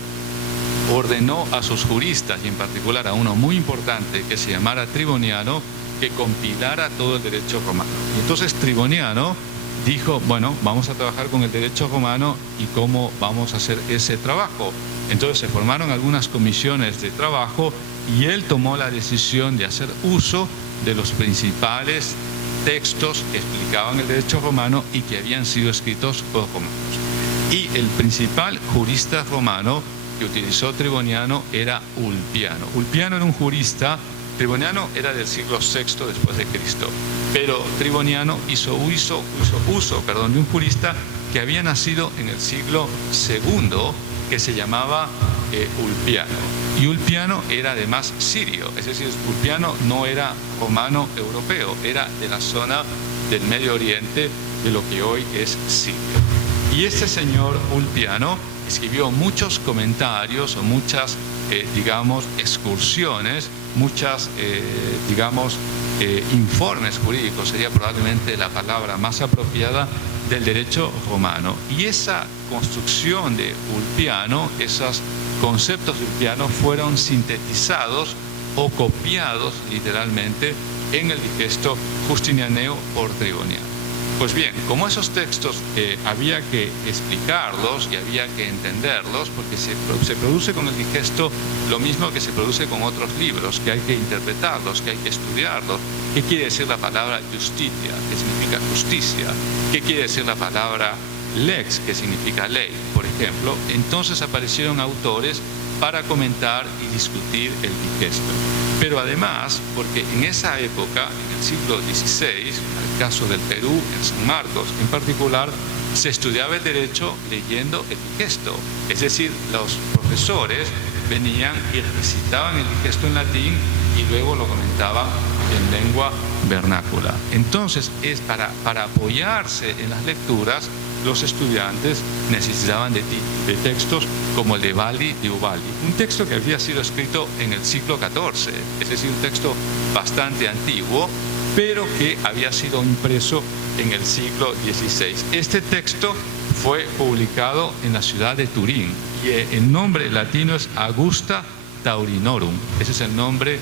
ordenó a sus juristas, y en particular a uno muy importante que se llamara Triboniano, que compilara todo el derecho romano. Y entonces Triboniano dijo, bueno, vamos a trabajar con el derecho romano y cómo vamos a hacer ese trabajo. Entonces se formaron algunas comisiones de trabajo y él tomó la decisión de hacer uso de los principales textos que explicaban el derecho romano y que habían sido escritos por romanos. Y el principal jurista romano que utilizó Triboniano era Ulpiano. Ulpiano era un jurista, Triboniano era del siglo VI después de Cristo, pero Triboniano hizo uso de un jurista que había nacido en el siglo II, que se llamaba Ulpiano. Y Ulpiano era además sirio, es decir, Ulpiano no era romano europeo, era de la zona del Medio Oriente, de lo que hoy es Siria. Y este señor Ulpiano escribió muchos comentarios o muchas, excursiones, muchas, informes jurídicos, sería probablemente la palabra más apropiada, del derecho romano. Y esa construcción de Ulpiano, esos conceptos de Ulpiano fueron sintetizados o copiados literalmente en el digesto Justinianeo por Triboniano. Pues bien, como esos textos había que explicarlos y había que entenderlos, porque se produce con el digesto lo mismo que se produce con otros libros, que hay que interpretarlos, que hay que estudiarlos. ¿Qué quiere decir la palabra justitia? ¿Qué significa justicia? ¿Qué quiere decir la palabra lex? ¿Qué significa ley? Por ejemplo, entonces aparecieron autores para comentar y discutir el digesto. Pero además, porque en esa época, en el siglo XVI, en el caso del Perú, en San Marcos en particular, se estudiaba el derecho leyendo el digesto. Es decir, los profesores venían y recitaban el digesto en latín y luego lo comentaban en lengua vernácula. Entonces, para apoyarse en las lecturas, los estudiantes necesitaban de textos como el de Valli di Ubaldi, un texto que había sido escrito en el siglo XIV, es decir, un texto bastante antiguo, pero que había sido impreso en el siglo XVI. Este texto fue publicado en la ciudad de Turín y el nombre latino es Augusta Taurinorum, ese es el nombre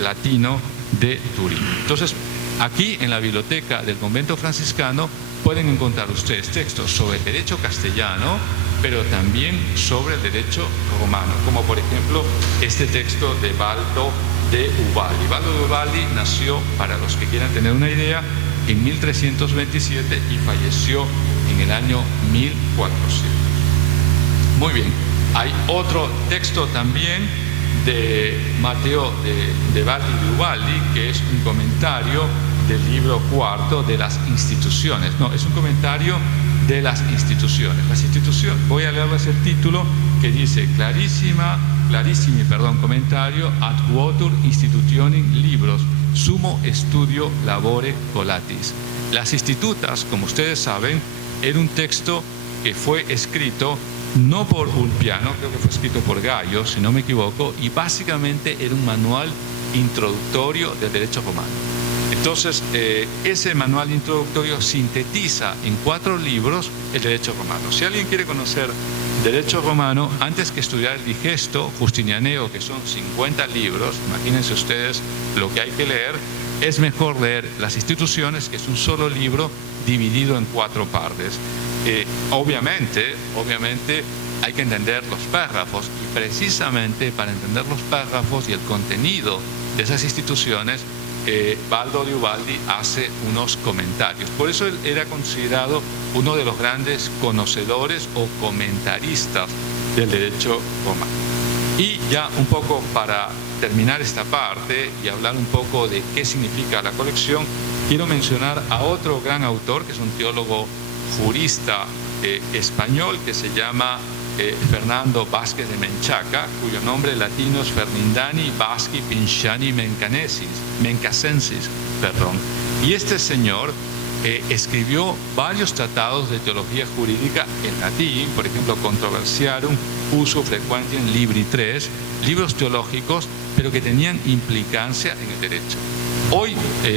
latino de Turín. Entonces, aquí en la biblioteca del convento franciscano pueden encontrar ustedes textos sobre el derecho castellano, pero también sobre el derecho romano, como por ejemplo este texto de Baldo de Ubaldi. Baldo de Ubaldi nació, para los que quieran tener una idea, en 1327 y falleció en el año 1400. Muy bien, hay otro texto también de Mateo de Baldi de Ubaldi, que es un comentario del libro cuarto de las instituciones. No, es un comentario de las instituciones. Las instituciones, voy a leerles el título que dice clarissimi, comentario ad quotur institutionem libros sumo studio labore collatis. Las institutas, como ustedes saben, era un texto que fue escrito no por Ulpiano, creo que fue escrito por Gallo, si no me equivoco, y básicamente era un manual introductorio del derecho romano. Entonces, ese manual introductorio sintetiza en 4 libros el derecho romano. Si alguien quiere conocer derecho romano, antes que estudiar el digesto justinianeo, que son 50 libros, imagínense ustedes lo que hay que leer, es mejor leer Las instituciones, que es un solo libro dividido en 4 partes. Obviamente hay que entender los párrafos, y precisamente para entender los párrafos y el contenido de esas instituciones, Baldo de Ubaldi hace unos comentarios. Por eso él era considerado uno de los grandes conocedores o comentaristas del derecho romano. Y ya un poco para terminar esta parte y hablar un poco de qué significa la colección, quiero mencionar a otro gran autor, que es un teólogo jurista español, que se llama Fernando Vázquez de Menchaca, cuyo nombre latino es Fernindani Vasqui Pinchani Mencacensis. Y este señor escribió varios tratados de teología jurídica en latín, por ejemplo, Controversiarum, Uso Frequentium Libri 3, libros teológicos, pero que tenían implicancia en el derecho. Hoy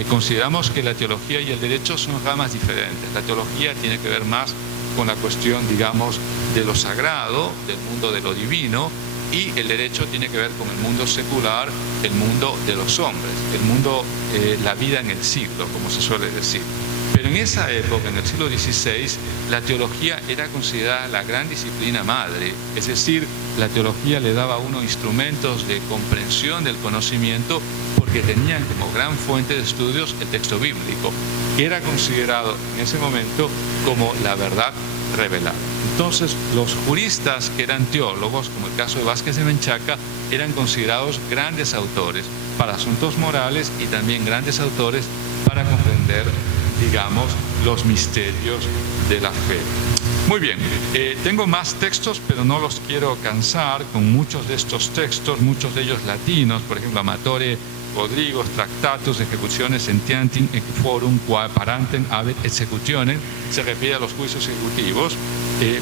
consideramos que la teología y el derecho son ramas diferentes. La teología tiene que ver más con la cuestión, digamos, de lo sagrado, del mundo de lo divino, y el derecho tiene que ver con el mundo secular, el mundo de los hombres, el mundo, la vida en el siglo, como se suele decir. Pero en esa época, en el siglo XVI, la teología era considerada la gran disciplina madre, es decir, la teología le daba a uno instrumentos de comprensión del conocimiento, porque tenían como gran fuente de estudios el texto bíblico, que era considerado en ese momento como la verdad revelada. Entonces, los juristas que eran teólogos, como el caso de Vázquez de Menchaca, eran considerados grandes autores para asuntos morales y también grandes autores para comprender, digamos, los misterios de la fe. Muy bien, tengo más textos, pero no los quiero cansar con muchos de estos textos, muchos de ellos latinos, por ejemplo, Amatore Rodrigo, Tractatus Executiones Sentientim Forum Qua Parantem Habet Executionem, se refiere a los juicios ejecutivos,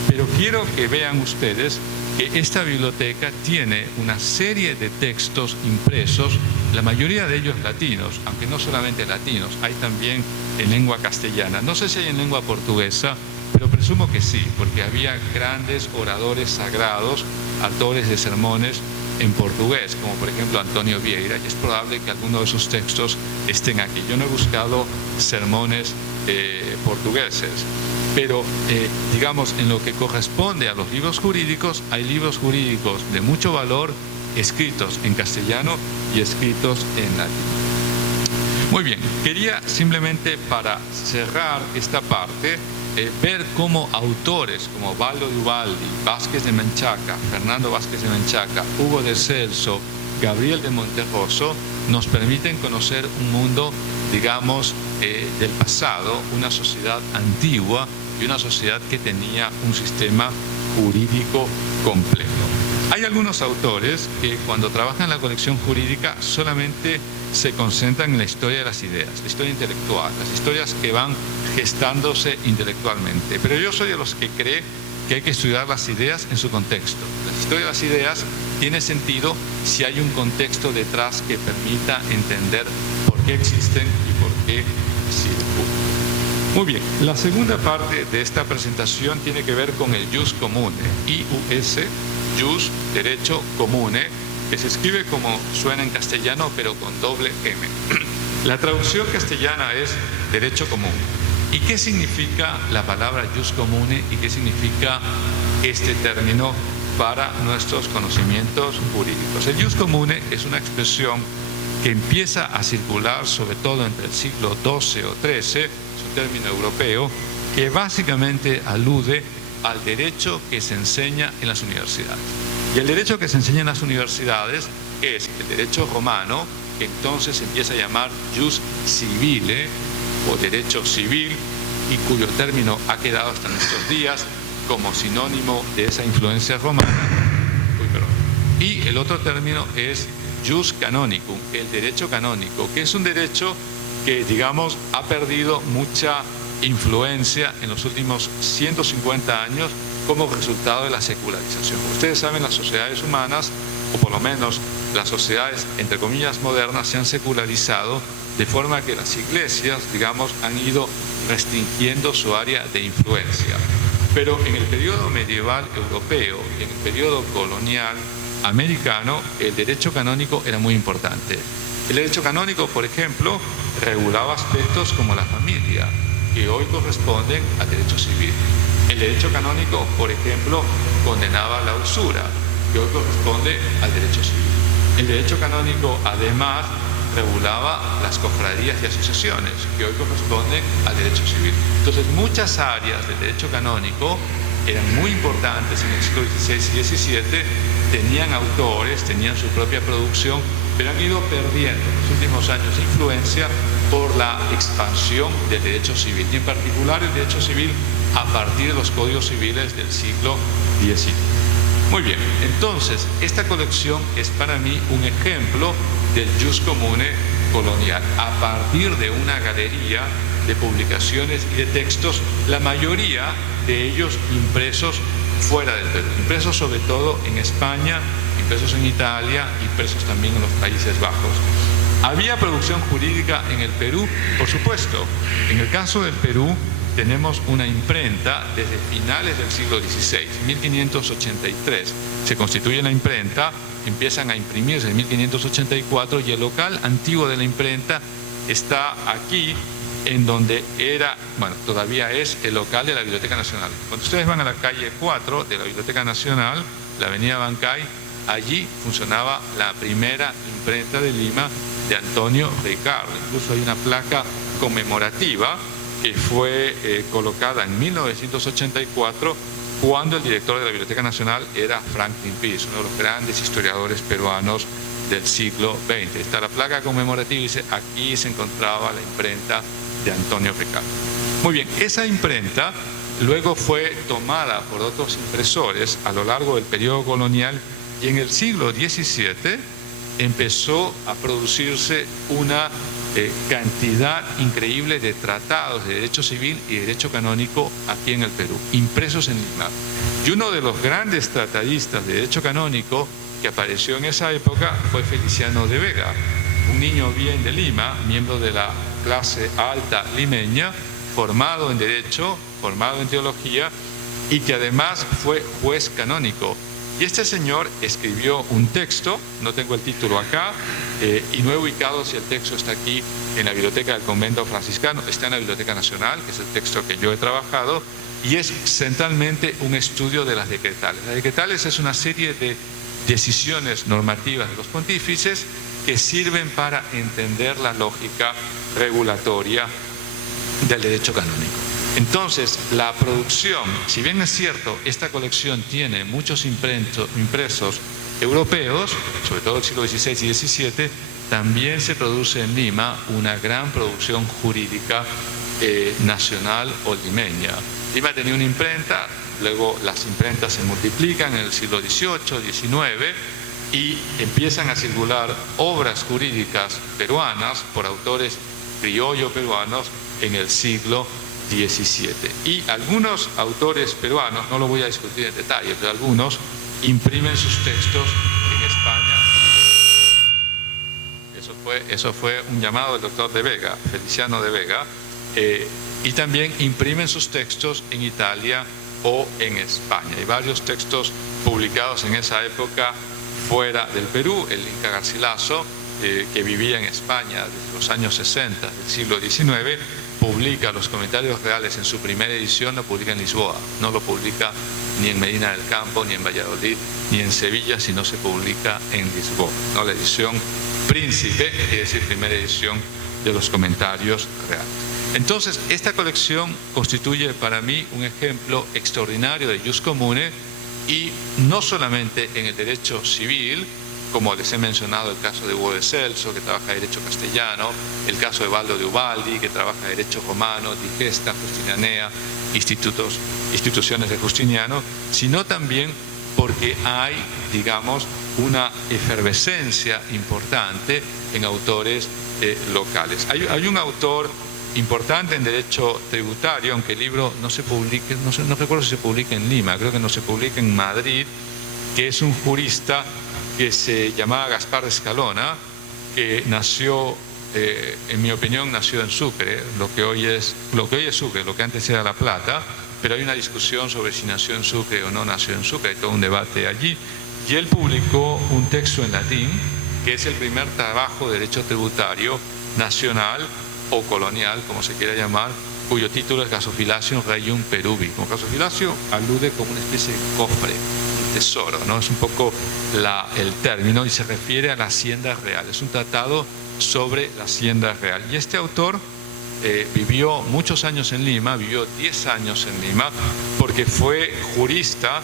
pero quiero que vean ustedes que esta biblioteca tiene una serie de textos impresos, la mayoría de ellos latinos, aunque no solamente latinos, hay también en lengua castellana. No sé si hay en lengua portuguesa, pero presumo que sí, porque había grandes oradores sagrados, autores de sermones en portugués, como por ejemplo Antonio Vieira, y es probable que alguno de sus textos estén aquí. Yo no he buscado sermones portugueses, pero digamos, en lo que corresponde a los libros jurídicos, hay libros jurídicos de mucho valor escritos en castellano y escritos en latín. Muy bien, quería simplemente para cerrar esta parte ver cómo autores como Baldo de Ubaldi, Vázquez de Menchaca, Fernando Vázquez de Menchaca, Hugo de Celso, Gabriel de Monterroso nos permiten conocer un mundo, digamos, del pasado, una sociedad antigua y una sociedad que tenía un sistema jurídico complejo. Hay algunos autores que cuando trabajan en la colección jurídica solamente se concentran en la historia de las ideas, la historia intelectual, las historias que van gestándose intelectualmente. Pero yo soy de los que cree que hay que estudiar las ideas en su contexto. La historia de las ideas tiene sentido si hay un contexto detrás que permita entender por qué existen y por qué circulan. Muy bien, la segunda parte de esta presentación tiene que ver con el Jus Comune, IUS, Jus, Derecho Comune, que se escribe como suena en castellano, pero con doble M. La traducción castellana es Derecho Común. ¿Y qué significa la palabra Jus Comune y qué significa este término para nuestros conocimientos jurídicos? El Jus Comune es una expresión que empieza a circular sobre todo entre el siglo XII o XIII, es un término europeo, que básicamente alude al derecho que se enseña en las universidades. Y el derecho que se enseña en las universidades es el derecho romano, que entonces se empieza a llamar Jus Civile o derecho civil, y cuyo término ha quedado hasta nuestros días como sinónimo de esa influencia romana. Y el otro término es Jus Canonicum, el derecho canónico, que es un derecho que, digamos, ha perdido mucha influencia en los últimos 150 años como resultado de la secularización. Ustedes saben, las sociedades humanas, o por lo menos las sociedades, entre comillas, modernas, se han secularizado de forma que las iglesias, digamos, han ido restringiendo su área de influencia. Pero en el periodo medieval europeo y en el periodo colonial americano, el derecho canónico era muy importante. El derecho canónico, por ejemplo, regulaba aspectos como la familia, que hoy corresponden al derecho civil. El derecho canónico, por ejemplo, condenaba la usura, que hoy corresponde al derecho civil. El derecho canónico, además, regulaba las cofradías y asociaciones, que hoy corresponden al derecho civil. Entonces, muchas áreas del derecho canónico eran muy importantes en el siglo XVI y XVII, tenían autores, tenían su propia producción, pero han ido perdiendo en los últimos años influencia por la expansión del derecho civil, y en particular el derecho civil a partir de los códigos civiles del siglo XIX. Muy bien, entonces esta colección es para mí un ejemplo del jus commune colonial, a partir de una galería de publicaciones y de textos, la mayoría de ellos impresos fuera del Perú, impresos sobre todo en España, impresos en Italia, impresos también en los Países Bajos. ¿Había producción jurídica en el Perú? Por supuesto. En el caso del Perú tenemos una imprenta desde finales del siglo XVI, 1583. Se constituye la imprenta, empiezan a imprimirse en 1584 y el local antiguo de la imprenta está aquí, en donde era, bueno, todavía es el local de la Biblioteca Nacional. Cuando ustedes van a la calle 4 de la Biblioteca Nacional, la avenida Bancay, allí funcionaba la primera imprenta de Lima de Antonio Ricardo. Incluso hay una placa conmemorativa que fue colocada en 1984, cuando el director de la Biblioteca Nacional era Franklin Pierce, uno de los grandes historiadores peruanos del siglo XX. Está la placa conmemorativa y dice, aquí se encontraba la imprenta de Antonio Ricardo. Muy bien, esa imprenta luego fue tomada por otros impresores a lo largo del periodo colonial, y en el siglo XVII empezó a producirse una cantidad increíble de tratados de derecho civil y derecho canónico aquí en el Perú, impresos en Lima. Y uno de los grandes tratadistas de derecho canónico que apareció en esa época fue Feliciano de Vega, un niño bien de Lima, miembro de la clase alta limeña, formado en derecho, formado en teología, y que además fue juez canónico. Y este señor escribió un texto, no tengo el título acá, y no he ubicado si el texto está aquí en la biblioteca del convento franciscano, está en la Biblioteca Nacional, que es el texto que yo he trabajado, y es centralmente un estudio de las decretales. Las decretales es una serie de decisiones normativas de los pontífices que sirven para entender la lógica regulatoria del derecho canónico. Entonces, la producción, si bien es cierto, esta colección tiene muchos impresos europeos, sobre todo del siglo XVI y XVII, también se produce en Lima una gran producción jurídica nacional o limeña. Lima tenía una imprenta, luego las imprentas se multiplican en el siglo XVIII, XIX, y empiezan a circular obras jurídicas peruanas por autores criollo peruanos en el siglo XVII. Y algunos autores peruanos, no lo voy a discutir en detalle, pero algunos imprimen sus textos en España. Eso fue un llamado del doctor de Vega, Feliciano de Vega, y también imprimen sus textos en Italia o en España. Hay varios textos publicados en esa época fuera del Perú. El Inca Garcilaso, que vivía en España desde los años 60 del siglo XIX, publica los comentarios reales en su primera edición, lo publica en Lisboa, no lo publica ni en Medina del Campo, ni en Valladolid, ni en Sevilla, sino se publica en Lisboa, ¿no? La edición Príncipe, que es la primera edición de los comentarios reales. Entonces, esta colección constituye para mí un ejemplo extraordinario de jus commune, y no solamente en el derecho civil, como les he mencionado el caso de Hugo de Celso, que trabaja derecho castellano, el caso de Baldo de Ubaldi, que trabaja derecho romano, digesta, justinianea, instituciones de Justiniano, sino también porque hay, digamos, una efervescencia importante en autores locales. Hay un autor importante en derecho tributario, aunque el libro no se publique, no recuerdo si se publica en Lima, creo que no se publica en Madrid, que es un jurista que se llamaba Gaspar de Escalona, que nació, en mi opinión, nació en Sucre, lo que hoy es Sucre, lo que antes era La Plata, pero hay una discusión sobre si nació en Sucre o no nació en Sucre, hay todo un debate allí, y él publicó un texto en latín que es el primer trabajo de derecho tributario nacional o colonial, como se quiera llamar, cuyo título es Gasofilacium Reium Perubicum. Gasofilacio alude como una especie de cofre, un tesoro, ¿no? Es un poco el término y se refiere a la hacienda real. Es un tratado sobre la hacienda real. Y este autor vivió muchos años en Lima, vivió 10 años en Lima, porque fue jurista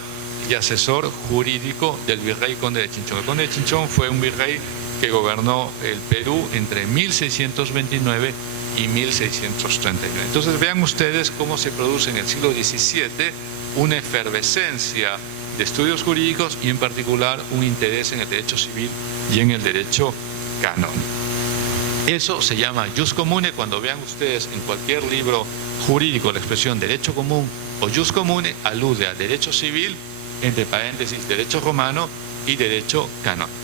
y asesor jurídico del virrey Conde de Chinchón. El Conde de Chinchón fue un virrey que gobernó el Perú entre 1629 y 1639. Entonces vean ustedes cómo se produce en el siglo XVII una efervescencia de estudios jurídicos y en particular un interés en el derecho civil y en el derecho canónico. Eso se llama jus comune. Cuando vean ustedes en cualquier libro jurídico la expresión derecho común o jus comune, alude a derecho civil, entre paréntesis derecho romano y derecho canónico.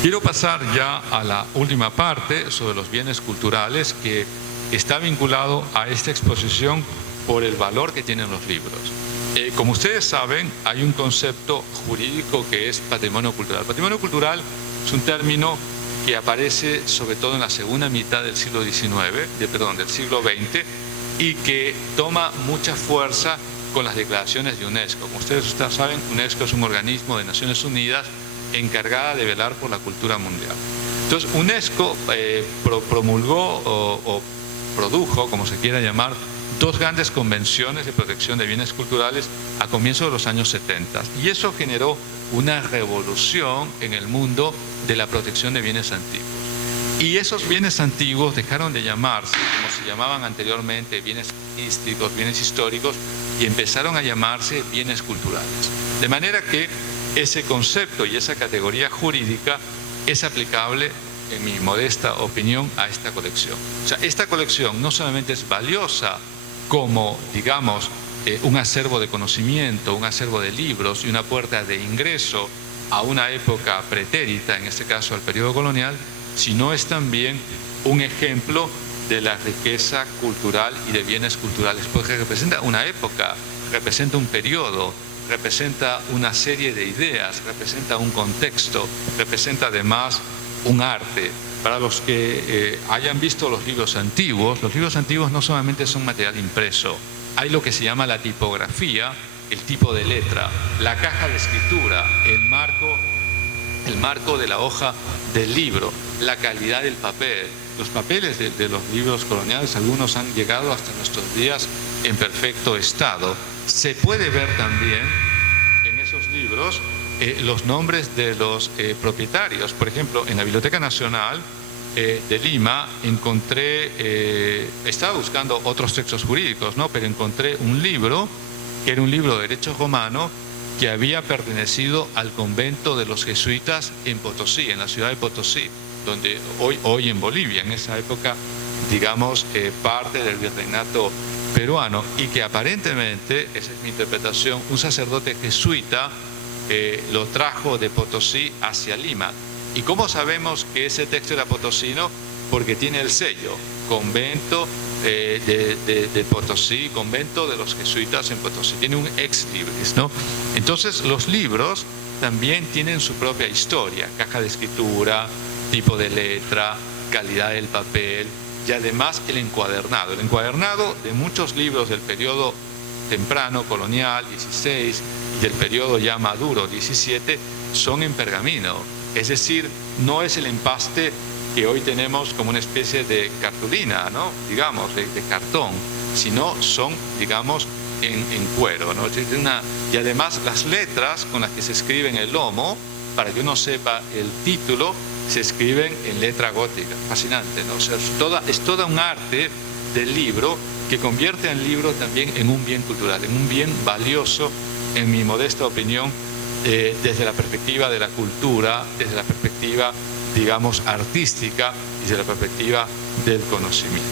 Quiero pasar ya a la última parte sobre los bienes culturales, que está vinculado a esta exposición por el valor que tienen los libros. Como ustedes saben, hay un concepto jurídico que es patrimonio cultural. Patrimonio cultural es un término que aparece sobre todo en la segunda mitad del siglo XIX, del siglo XX, y que toma mucha fuerza con las declaraciones de UNESCO. Como ustedes saben, UNESCO es un organismo de Naciones Unidas encargada de velar por la cultura mundial. Entonces, UNESCO promulgó o produjo, como se quiera llamar, dos grandes convenciones de protección de bienes culturales a comienzos de los años 70. Y eso generó una revolución en el mundo de la protección de bienes antiguos. Y esos bienes antiguos dejaron de llamarse, como se llamaban anteriormente, bienes artísticos, bienes históricos, y empezaron a llamarse bienes culturales. De manera que ese concepto y esa categoría jurídica es aplicable, en mi modesta opinión, a esta colección. O sea, esta colección no solamente es valiosa como, digamos, un acervo de conocimiento, un acervo de libros y una puerta de ingreso a una época pretérita, en este caso al periodo colonial, sino es también un ejemplo de la riqueza cultural y de bienes culturales, porque representa una época, representa un periodo, representa una serie de ideas, representa un contexto, representa además un arte. Para los que hayan visto los libros antiguos no solamente son material impreso, hay lo que se llama la tipografía, el tipo de letra, la caja de escritura, el marco de la hoja del libro, la calidad del papel. Los papeles de los libros coloniales, algunos han llegado hasta nuestros días en perfecto estado. Se puede ver también en esos libros los nombres de los propietarios. Por ejemplo, en la Biblioteca Nacional de Lima estaba buscando otros textos jurídicos, ¿no? Pero encontré un libro que era un libro de derecho romano que había pertenecido al convento de los jesuitas en Potosí, en la ciudad de Potosí, donde hoy en Bolivia, en esa época, digamos, parte del virreinato peruano, y que aparentemente, esa es mi interpretación, un sacerdote jesuita lo trajo de Potosí hacia Lima. ¿Y cómo sabemos que ese texto era potosino? Porque tiene el sello, convento de Potosí, convento de los jesuitas en Potosí, tiene un ex libris, ¿no? Entonces los libros también tienen su propia historia, caja de escritura, tipo de letra, calidad del papel y además el encuadernado. El encuadernado de muchos libros del periodo temprano, colonial, 16, y del periodo ya maduro, 17, son en pergamino. Es decir, no es el empaste que hoy tenemos como una especie de cartulina, ¿no? Digamos, de cartón, sino son, digamos, en cuero, ¿no? Y además las letras con las que se escribe en el lomo, para que uno sepa el título, se escriben en letra gótica. Fascinante, ¿no? O sea, es toda un arte del libro que convierte al libro también en un bien cultural, en un bien valioso, en mi modesta opinión, desde la perspectiva de la cultura, desde la perspectiva, digamos, artística y desde la perspectiva del conocimiento.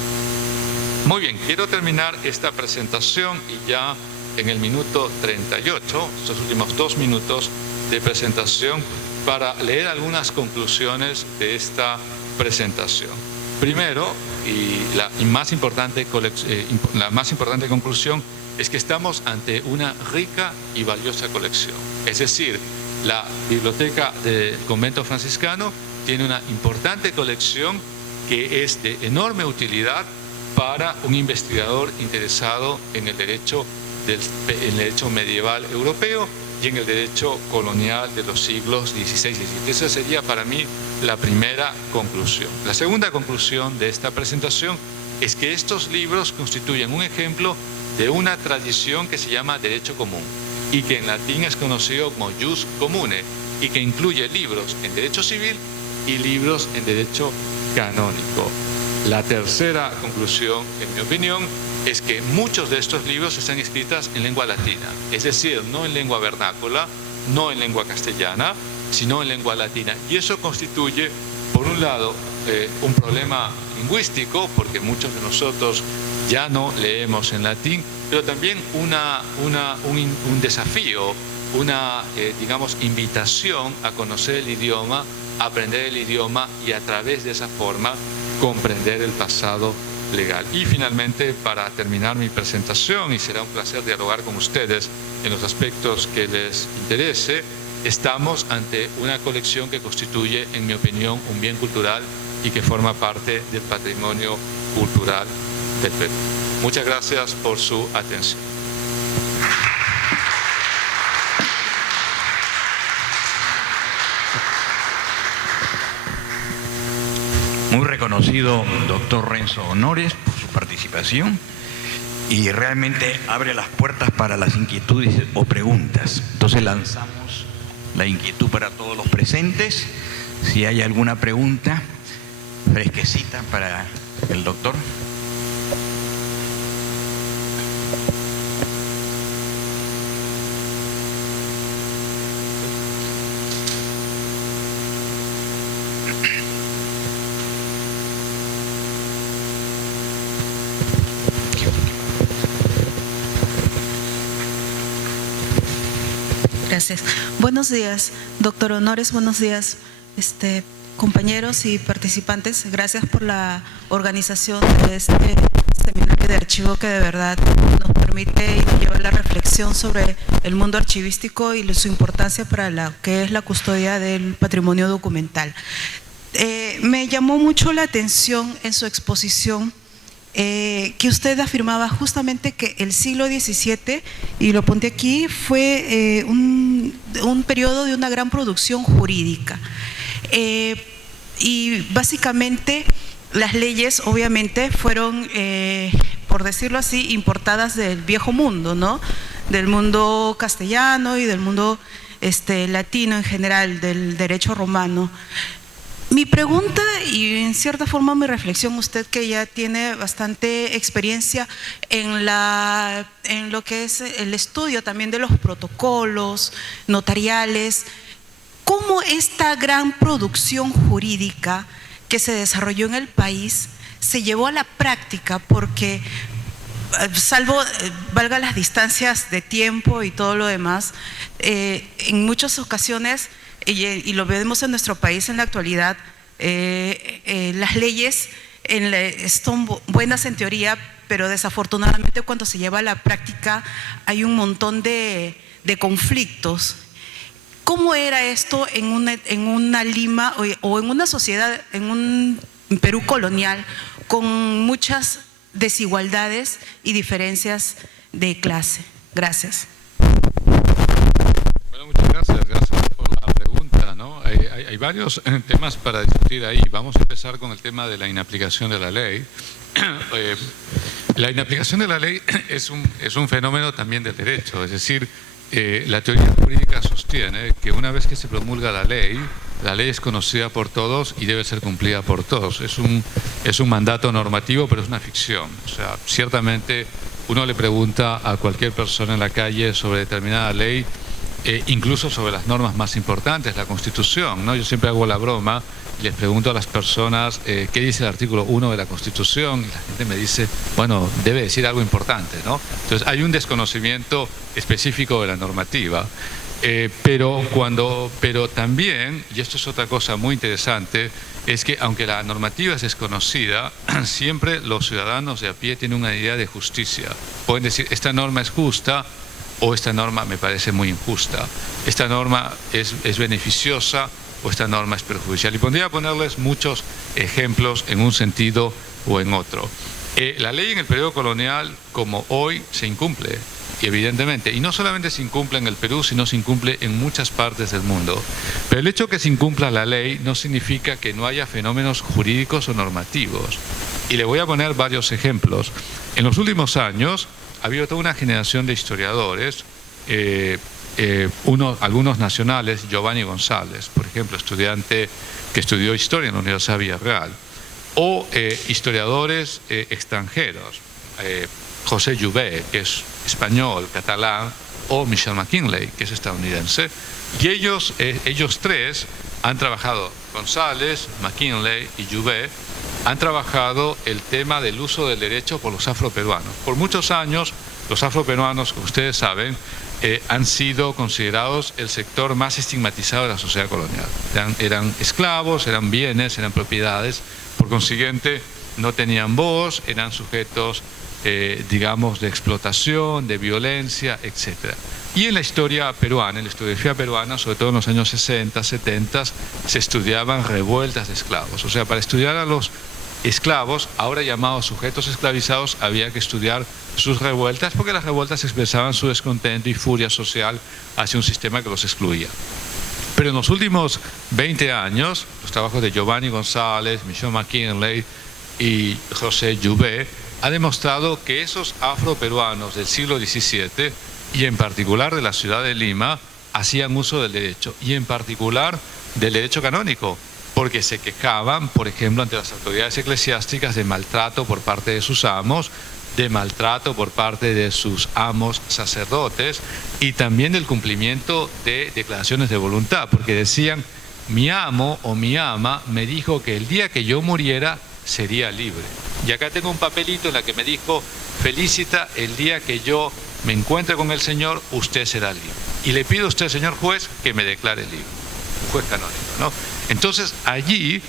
Muy bien, quiero terminar esta presentación y ya en el minuto 38, estos últimos 2 minutos de presentación, para leer algunas conclusiones de esta presentación. Primero, y la más importante conclusión, es que estamos ante una rica y valiosa colección. Es decir, La biblioteca del convento franciscano tiene una importante colección que es de enorme utilidad para un investigador interesado en el derecho medieval europeo y en el derecho colonial de los siglos XVI y XVII. Esa sería para mí la primera conclusión. La segunda conclusión de esta presentación es que estos libros constituyen un ejemplo de una tradición que se llama derecho común y que en latín es conocido como jus comune y que incluye libros en derecho civil y libros en derecho canónico. La tercera conclusión, en mi opinión, es que muchos de estos libros están escritos en lengua latina, es decir, no en lengua vernácula, no en lengua castellana, sino en lengua latina. Y eso constituye, por un lado, un problema lingüístico, porque muchos de nosotros ya no leemos en latín, pero también un desafío, una, digamos, invitación a conocer el idioma, a aprender el idioma y a través de esa forma comprender el pasado legal. Y finalmente, para terminar mi presentación, y será un placer dialogar con ustedes en los aspectos que les interese, estamos ante una colección que constituye, en mi opinión, un bien cultural y que forma parte del patrimonio cultural del Perú. Muchas gracias por su atención. Muy reconocido, doctor Renzo Honores, por su participación y realmente abre las puertas para las inquietudes o preguntas. Entonces lanzamos la inquietud para todos los presentes. Si hay alguna pregunta fresquecita para el doctor. Gracias. Buenos días, doctor Honores. Buenos días, compañeros y participantes. Gracias por la organización de este seminario de archivo que de verdad nos permite y nos lleva a la reflexión sobre el mundo archivístico y su importancia para lo que es la custodia del patrimonio documental. Me llamó mucho la atención en su exposición que usted afirmaba justamente que el siglo XVII, y lo apunté aquí, fue un periodo de una gran producción jurídica. Y básicamente las leyes obviamente fueron, por decirlo así, importadas del viejo mundo, ¿no? Del mundo castellano y del mundo latino en general, del derecho romano. Mi pregunta y en cierta forma mi reflexión, usted que ya tiene bastante experiencia en lo que es el estudio también de los protocolos notariales, ¿cómo esta gran producción jurídica que se desarrolló en el país se llevó a la práctica? Porque salvo, valga las distancias de tiempo y todo lo demás, en muchas ocasiones, y lo vemos en nuestro país en la actualidad, las leyes son buenas en teoría, pero desafortunadamente cuando se lleva a la práctica hay un montón de conflictos. ¿Cómo era esto en una Lima o en una sociedad, en un Perú colonial, con muchas desigualdades y diferencias de clase? Gracias. Bueno, muchas gracias. Gracias por la pregunta, ¿no? Hay varios temas para discutir ahí. Vamos a empezar con el tema de la inaplicación de la ley. La inaplicación de la ley es un fenómeno también del derecho, es decir, la teoría jurídica sostiene que una vez que se promulga la ley es conocida por todos y debe ser cumplida por todos. Es un mandato normativo, pero es una ficción. O sea, ciertamente uno le pregunta a cualquier persona en la calle sobre determinada ley, incluso sobre las normas más importantes, la Constitución, ¿no? Yo siempre hago la broma y les pregunto a las personas qué dice el artículo 1 de la Constitución, y la gente me dice, bueno, debe decir algo importante, ¿no? Entonces hay un desconocimiento específico de la normativa, pero también, y esto es otra cosa muy interesante, es que aunque la normativa es desconocida, siempre los ciudadanos de a pie tienen una idea de justicia. Pueden decir, esta norma es justa, o esta norma me parece muy injusta, esta norma es beneficiosa o esta norma es perjudicial. Y podría ponerles muchos ejemplos en un sentido o en otro. La ley en el periodo colonial, como hoy, se incumple, y evidentemente, y no solamente se incumple en el Perú, sino se incumple en muchas partes del mundo. Pero el hecho de que se incumpla la ley no significa que no haya fenómenos jurídicos o normativos. Y le voy a poner varios ejemplos. En los últimos años ha habido toda una generación de historiadores, algunos nacionales, Giovanni González, por ejemplo, estudiante que estudió historia en la Universidad de Villarreal, o historiadores extranjeros, José Jouvet, que es español, catalán, o Michelle McKinley, que es estadounidense. Y ellos tres han trabajado, González, McKinley y Jouvet, han trabajado el tema del uso del derecho por los afroperuanos. Por muchos años, los afroperuanos, como ustedes saben, han sido considerados el sector más estigmatizado de la sociedad colonial. Eran esclavos, eran bienes, eran propiedades, por consiguiente no tenían voz, eran sujetos digamos, de explotación, de violencia, etc. Y en la historia peruana, en la historiografía peruana, sobre todo en los años 60, 70, se estudiaban revueltas de esclavos. O sea, para estudiar a los esclavos, ahora llamados sujetos esclavizados, había que estudiar sus revueltas, porque las revueltas expresaban su descontento y furia social hacia un sistema que los excluía. Pero en los últimos 20 años, los trabajos de Giovanni González, Michelle McKinley y José Jouvet ha demostrado que esos afroperuanos del siglo XVII, y en particular de la ciudad de Lima, hacían uso del derecho, y en particular del derecho canónico, porque se quejaban, por ejemplo, ante las autoridades eclesiásticas de maltrato por parte de sus amos, de maltrato por parte de sus amos sacerdotes, y también del cumplimiento de declaraciones de voluntad, porque decían, mi amo o mi ama me dijo que el día que yo muriera sería libre. Y acá tengo un papelito en la que me dijo, felicita, el día que yo me encuentre con el Señor, usted será libre. Y le pido a usted, señor juez, que me declare libre. Un juez canónico, ¿no? Entonces, allí,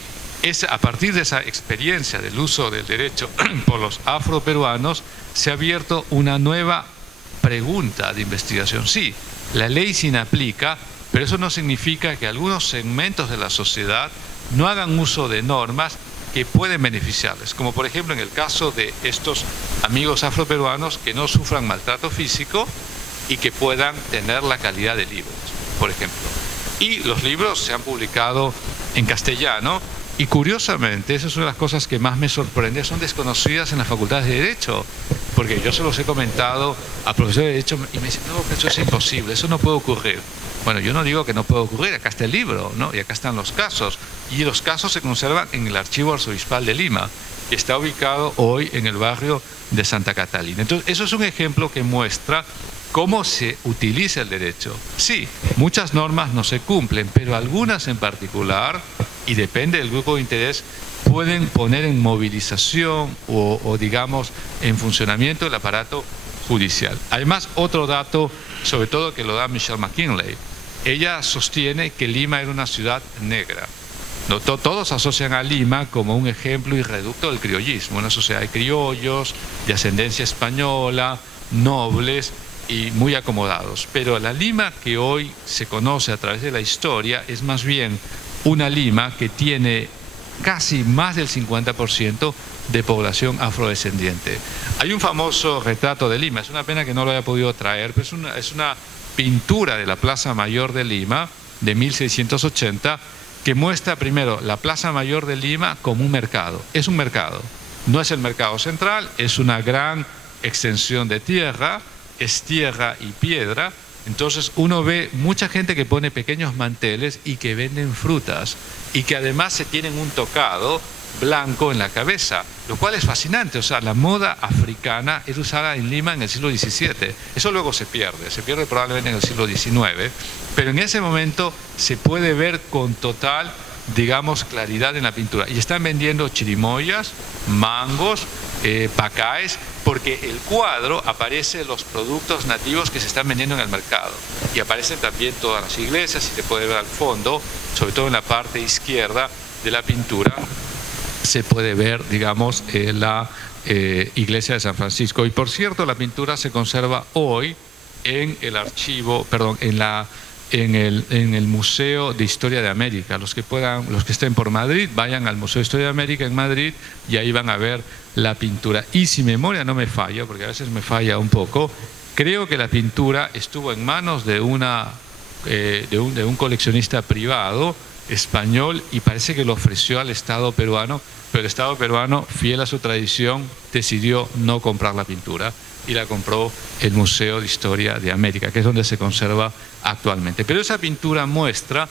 a partir de esa experiencia del uso del derecho por los afroperuanos, se ha abierto una nueva pregunta de investigación. Sí, la ley se inaplica, pero eso no significa que algunos segmentos de la sociedad no hagan uso de normas que pueden beneficiarles, como por ejemplo en el caso de estos amigos afroperuanos que no sufran maltrato físico y que puedan tener la calidad de libros, por ejemplo. Y los libros se han publicado en castellano y curiosamente, esa es una de las cosas que más me sorprende, son desconocidas en las facultades de Derecho, porque yo se los he comentado a profesores de Derecho y me dicen, no, eso es imposible, eso no puede ocurrir. Bueno, yo no digo que no puede ocurrir, acá está el libro, ¿no? Y acá están los casos. Y los casos se conservan en el Archivo Arzobispal de Lima, que está ubicado hoy en el barrio de Santa Catalina. Entonces, eso es un ejemplo que muestra cómo se utiliza el derecho. Sí, muchas normas no se cumplen, pero algunas en particular, y depende del grupo de interés, pueden poner en movilización o digamos, en funcionamiento el aparato judicial. Además, otro dato, sobre todo que lo da Michelle McKinley, ella sostiene que Lima era una ciudad negra. No, todos asocian a Lima como un ejemplo y reducto del criollismo, una sociedad de criollos, de ascendencia española, nobles y muy acomodados. Pero la Lima que hoy se conoce a través de la historia es más bien una Lima que tiene casi más del 50% de población afrodescendiente. Hay un famoso retrato de Lima, es una pena que no lo haya podido traer, pero es una pintura de la Plaza Mayor de Lima de 1680 que muestra primero la Plaza Mayor de Lima como un mercado. Es un mercado, no es el mercado central, es una gran extensión de tierra, es tierra y piedra. Entonces uno ve mucha gente que pone pequeños manteles y que venden frutas y que además se tienen un tocado blanco en la cabeza, lo cual es fascinante. O sea, la moda africana es usada en Lima en el siglo XVII. Eso luego se pierde probablemente en el siglo XIX, pero en ese momento se puede ver con total, digamos, claridad en la pintura. Y están vendiendo chirimoyas, mangos, pacaes, porque el cuadro aparece los productos nativos que se están vendiendo en el mercado. Y aparecen también todas las iglesias, y se puede ver al fondo, sobre todo en la parte izquierda de la pintura, se puede ver, digamos, la iglesia de San Francisco. Y por cierto, la pintura se conserva hoy en el archivo, perdón, en el Museo de Historia de América. Los que estén por Madrid, vayan al Museo de Historia de América en Madrid y ahí van a ver la pintura. Y si memoria no me falla, porque a veces me falla un poco, creo que la pintura estuvo en manos de un coleccionista privado español y parece que lo ofreció al Estado peruano, pero el Estado peruano, fiel a su tradición, decidió no comprar la pintura y la compró el Museo de Historia de América, que es donde se conserva actualmente. Pero esa pintura muestra,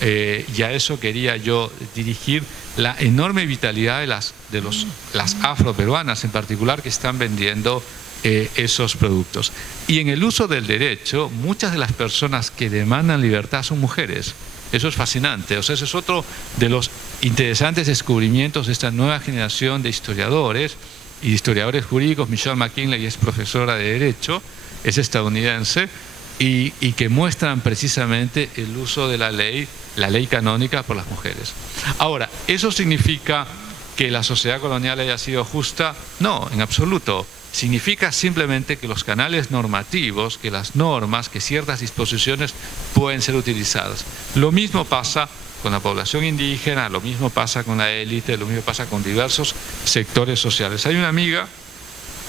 y a eso quería yo dirigir, la enorme vitalidad de las afroperuanas en particular que están vendiendo esos productos. Y en el uso del derecho, muchas de las personas que demandan libertad son mujeres. Eso es fascinante. O sea, ese es otro de los interesantes descubrimientos de esta nueva generación de historiadores y historiadores jurídicos. Michelle McKinley es profesora de Derecho, es estadounidense, y que muestran precisamente el uso de la ley canónica por las mujeres. Ahora, ¿eso significa que la sociedad colonial haya sido justa? No, en absoluto. Significa simplemente que los canales normativos, que las normas, que ciertas disposiciones pueden ser utilizadas. Lo mismo pasa con la población indígena, lo mismo pasa con la élite, lo mismo pasa con diversos sectores sociales. Hay una amiga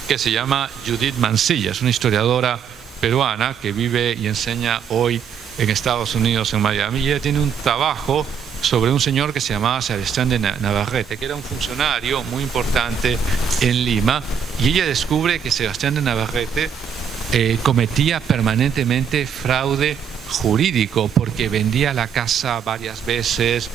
que se llama Judith Mancilla, es una historiadora peruana que vive y enseña hoy en Estados Unidos, en Miami, y ella tiene un trabajo sobre un señor que se llamaba Sebastián de Navarrete, que era un funcionario muy importante en Lima, y ella descubre que Sebastián de Navarrete cometía permanentemente fraude jurídico porque vendía la casa varias veces,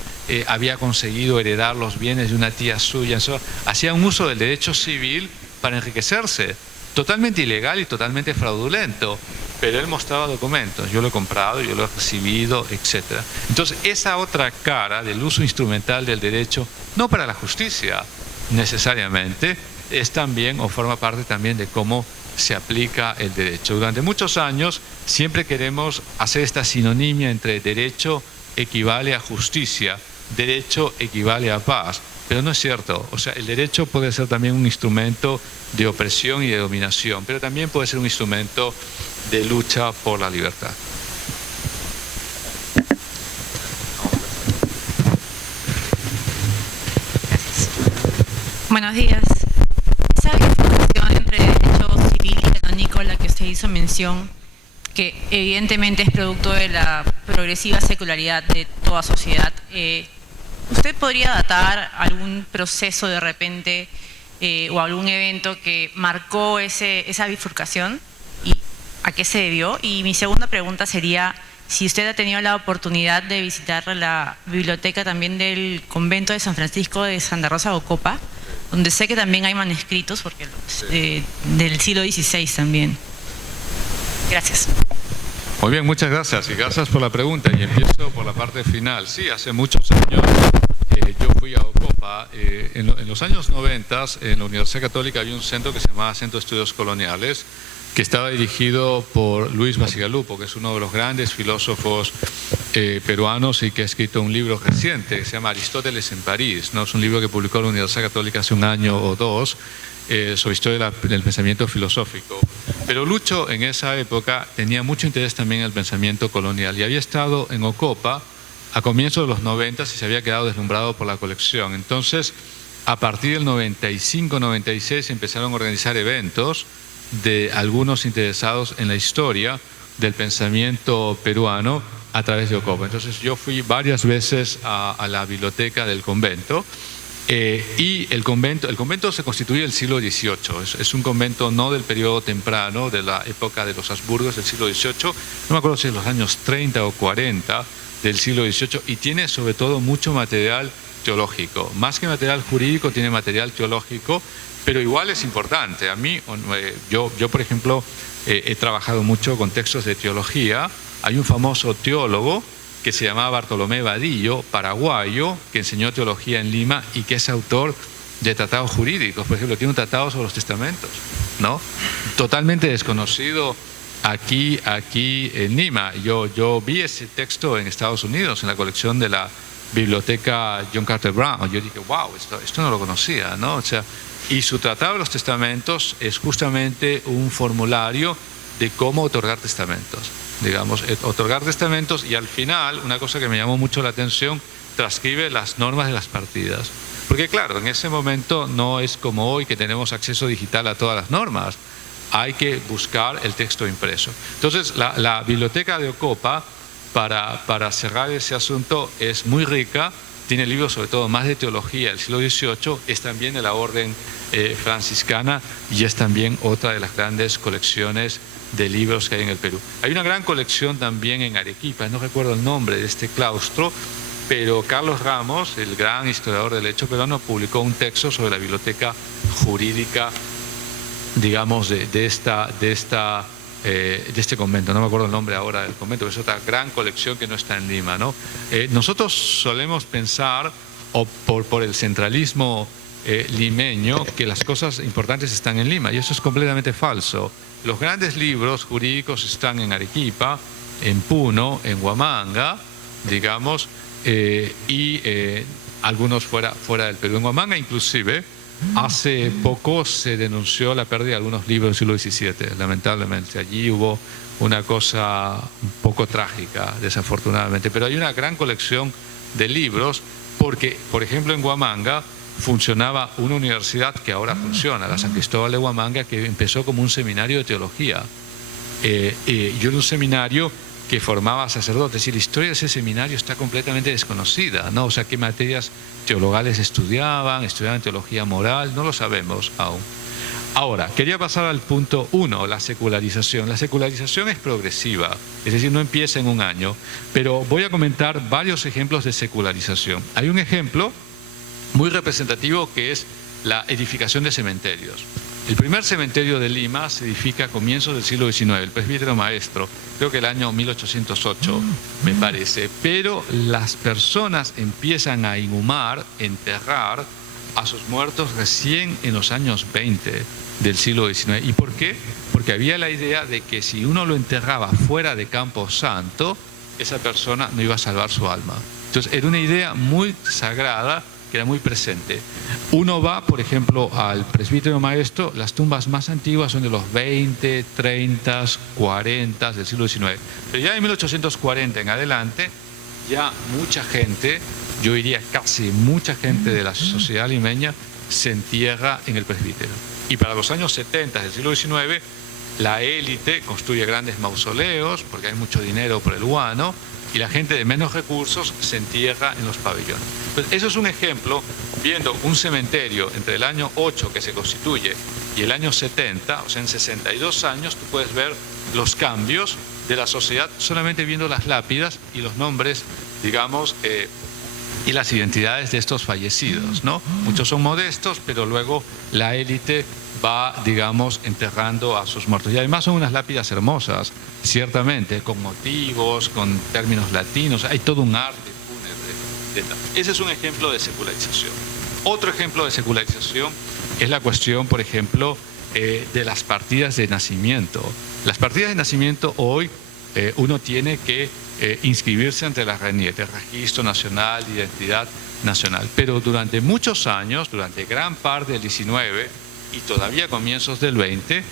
había conseguido heredar los bienes de una tía suya, hacía un uso del derecho civil para enriquecerse, totalmente ilegal y totalmente fraudulento. Pero él mostraba documentos, yo lo he comprado, yo lo he recibido, etc. Entonces, esa otra cara del uso instrumental del derecho, no para la justicia necesariamente, es también o forma parte también de cómo se aplica el derecho. Durante muchos años siempre queremos hacer esta sinonimia entre derecho equivale a justicia, derecho equivale a paz, pero no es cierto. O sea, el derecho puede ser también un instrumento de opresión y de dominación, pero también puede ser un instrumento de lucha por la libertad. Gracias. Buenos días. Esa bifurcación entre derecho civil y canónico a la que usted hizo mención, que evidentemente es producto de la progresiva secularidad de toda sociedad, ¿usted podría datar algún proceso de repente o algún evento que marcó esa bifurcación y a qué se debió? Y mi segunda pregunta sería si usted ha tenido la oportunidad de visitar la biblioteca también del convento de San Francisco de Santa Rosa de Ocopa, donde sé que también hay manuscritos porque del siglo XVI también. Gracias. Muy bien, muchas gracias y gracias por la pregunta. Y empiezo por la parte final. Sí, hace muchos años yo fui a Ocopa. En los años 90 en la Universidad Católica había un centro que se llamaba Centro de Estudios Coloniales, que estaba dirigido por Luis Bacigalupo, que es uno de los grandes filósofos peruanos y que ha escrito un libro reciente que se llama Aristóteles en París, ¿no? Es un libro que publicó la Universidad Católica hace un año o dos sobre historia del pensamiento filosófico. Pero Lucho en esa época tenía mucho interés también en el pensamiento colonial y había estado en Ocopa a comienzos de los 90 y se había quedado deslumbrado por la colección. Entonces, a partir del 95-96 empezaron a organizar eventos de algunos interesados en la historia del pensamiento peruano a través de Ocopa. Entonces yo fui varias veces a la biblioteca del convento y el convento se constituye en el siglo XVIII. Es un convento no del periodo temprano, de la época de los Habsburgos del siglo XVIII, no me acuerdo si es los años 30 o 40 del siglo XVIII, y tiene sobre todo mucho material teológico. Más que material jurídico, tiene material teológico, pero igual es importante. A mí, yo por ejemplo, he trabajado mucho con textos de teología. Hay un famoso teólogo que se llamaba Bartolomé Vadillo, paraguayo, que enseñó teología en Lima y que es autor de tratados jurídicos. Por ejemplo, tiene un tratado sobre los testamentos, ¿no? Totalmente desconocido aquí en Lima. Yo vi ese texto en Estados Unidos, en la colección de la biblioteca John Carter Brown. Yo dije, wow, esto no lo conocía, ¿no? O sea, y su tratado de los testamentos es justamente un formulario de cómo otorgar testamentos. Digamos, otorgar testamentos, y al final, una cosa que me llamó mucho la atención, transcribe las normas de las partidas. Porque claro, en ese momento no es como hoy que tenemos acceso digital a todas las normas. Hay que buscar el texto impreso. Entonces, la biblioteca de Ocopa, para cerrar ese asunto, es muy rica. Tiene libros sobre todo más de teología del siglo XVIII, es también de la orden franciscana y es también otra de las grandes colecciones de libros que hay en el Perú. Hay una gran colección también en Arequipa, no recuerdo el nombre de este claustro, pero Carlos Ramos, el gran historiador del derecho peruano, publicó un texto sobre la biblioteca jurídica, digamos, de este convento. No me acuerdo el nombre ahora del convento, pero es otra gran colección que no está en Lima, ¿no? Nosotros solemos pensar, por el centralismo limeño, que las cosas importantes están en Lima, y eso es completamente falso. Los grandes libros jurídicos están en Arequipa, en Puno, en Huamanga, digamos, y algunos fuera del Perú. En Huamanga, inclusive, hace poco se denunció la pérdida de algunos libros del siglo XVII, lamentablemente. Allí hubo una cosa un poco trágica, desafortunadamente. Pero hay una gran colección de libros porque, por ejemplo, en Huamanga funcionaba una universidad que ahora funciona, la San Cristóbal de Huamanga, que empezó como un seminario de teología. Y era un seminario que formaba sacerdotes, y la historia de ese seminario está completamente desconocida, ¿no? O sea, qué materias teologales estudiaban teología moral, no lo sabemos aún. Ahora, quería pasar al punto 1, la secularización. La secularización es progresiva, es decir, no empieza en un año, pero voy a comentar varios ejemplos de secularización. Hay un ejemplo muy representativo que es la edificación de cementerios. El primer cementerio de Lima se edifica a comienzos del siglo XIX, el presbítero maestro, creo que el año 1808, me parece. Pero las personas empiezan a inhumar, enterrar a sus muertos recién en los años 20 del siglo XIX. ¿Y por qué? Porque había la idea de que si uno lo enterraba fuera de Campo Santo, esa persona no iba a salvar su alma. Entonces era una idea muy sagrada, que era muy presente. Uno va, por ejemplo, al presbítero maestro, las tumbas más antiguas son de los 20, 30, 40 del siglo XIX. Pero ya en 1840 en adelante, ya mucha gente, yo diría casi mucha gente de la sociedad limeña, se entierra en el presbítero. Y para los años 70 del siglo XIX, la élite construye grandes mausoleos, porque hay mucho dinero por el guano, y la gente de menos recursos se entierra en los pabellones. Entonces, eso es un ejemplo, viendo un cementerio entre el año 8 que se constituye y el año 70, o sea, en 62 años, tú puedes ver los cambios de la sociedad solamente viendo las lápidas y los nombres, digamos, y las identidades de estos fallecidos, ¿no? Muchos son modestos, pero luego la élite va, digamos, enterrando a sus muertos. Y además son unas lápidas hermosas, ciertamente, con motivos, con términos latinos, hay todo un arte fúnebre. Ese es un ejemplo de secularización. Otro ejemplo de secularización es la cuestión, por ejemplo, de las partidas de nacimiento. Las partidas de nacimiento hoy uno tiene que inscribirse ante la RENIEC, el Registro Nacional de Identidad Nacional. Pero durante muchos años, durante gran parte del 19 y todavía comienzos del 20,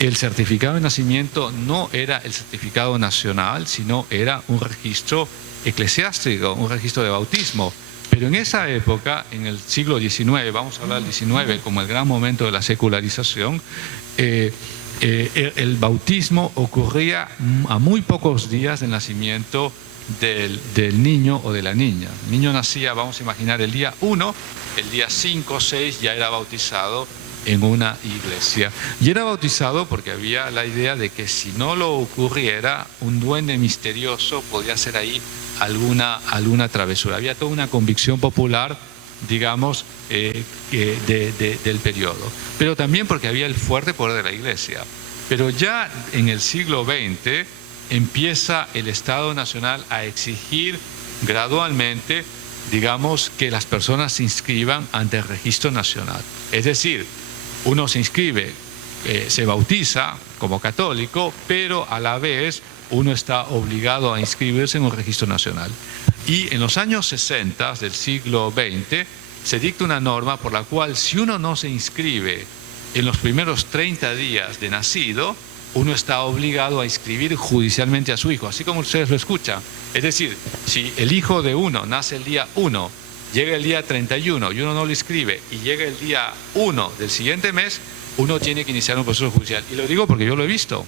el certificado de nacimiento no era el certificado nacional, sino era un registro eclesiástico, un registro de bautismo. Pero en esa época, en el siglo XIX, vamos a hablar del XIX como el gran momento de la secularización, el bautismo ocurría a muy pocos días del nacimiento del niño o de la niña. El niño nacía, vamos a imaginar, el día 1, el día 5 o 6 ya era bautizado en una iglesia. Y era bautizado porque había la idea de que si no lo ocurriera, un duende misterioso podía hacer ahí alguna travesura. Había toda una convicción popular, digamos, del periodo. Pero también porque había el fuerte poder de la iglesia. Pero ya en el siglo XX empieza el Estado Nacional a exigir gradualmente, digamos, que las personas se inscriban ante el Registro Nacional. Es decir, uno se inscribe, se bautiza como católico, pero a la vez uno está obligado a inscribirse en un registro nacional. Y en los años 60 del siglo XX se dicta una norma por la cual si uno no se inscribe en los primeros 30 días de nacido, uno está obligado a inscribir judicialmente a su hijo, así como ustedes lo escuchan. Es decir, si el hijo de uno nace el día 1, llega el día 31 y uno no lo inscribe y llega el día 1 del siguiente mes, uno tiene que iniciar un proceso judicial. Y lo digo porque yo lo he visto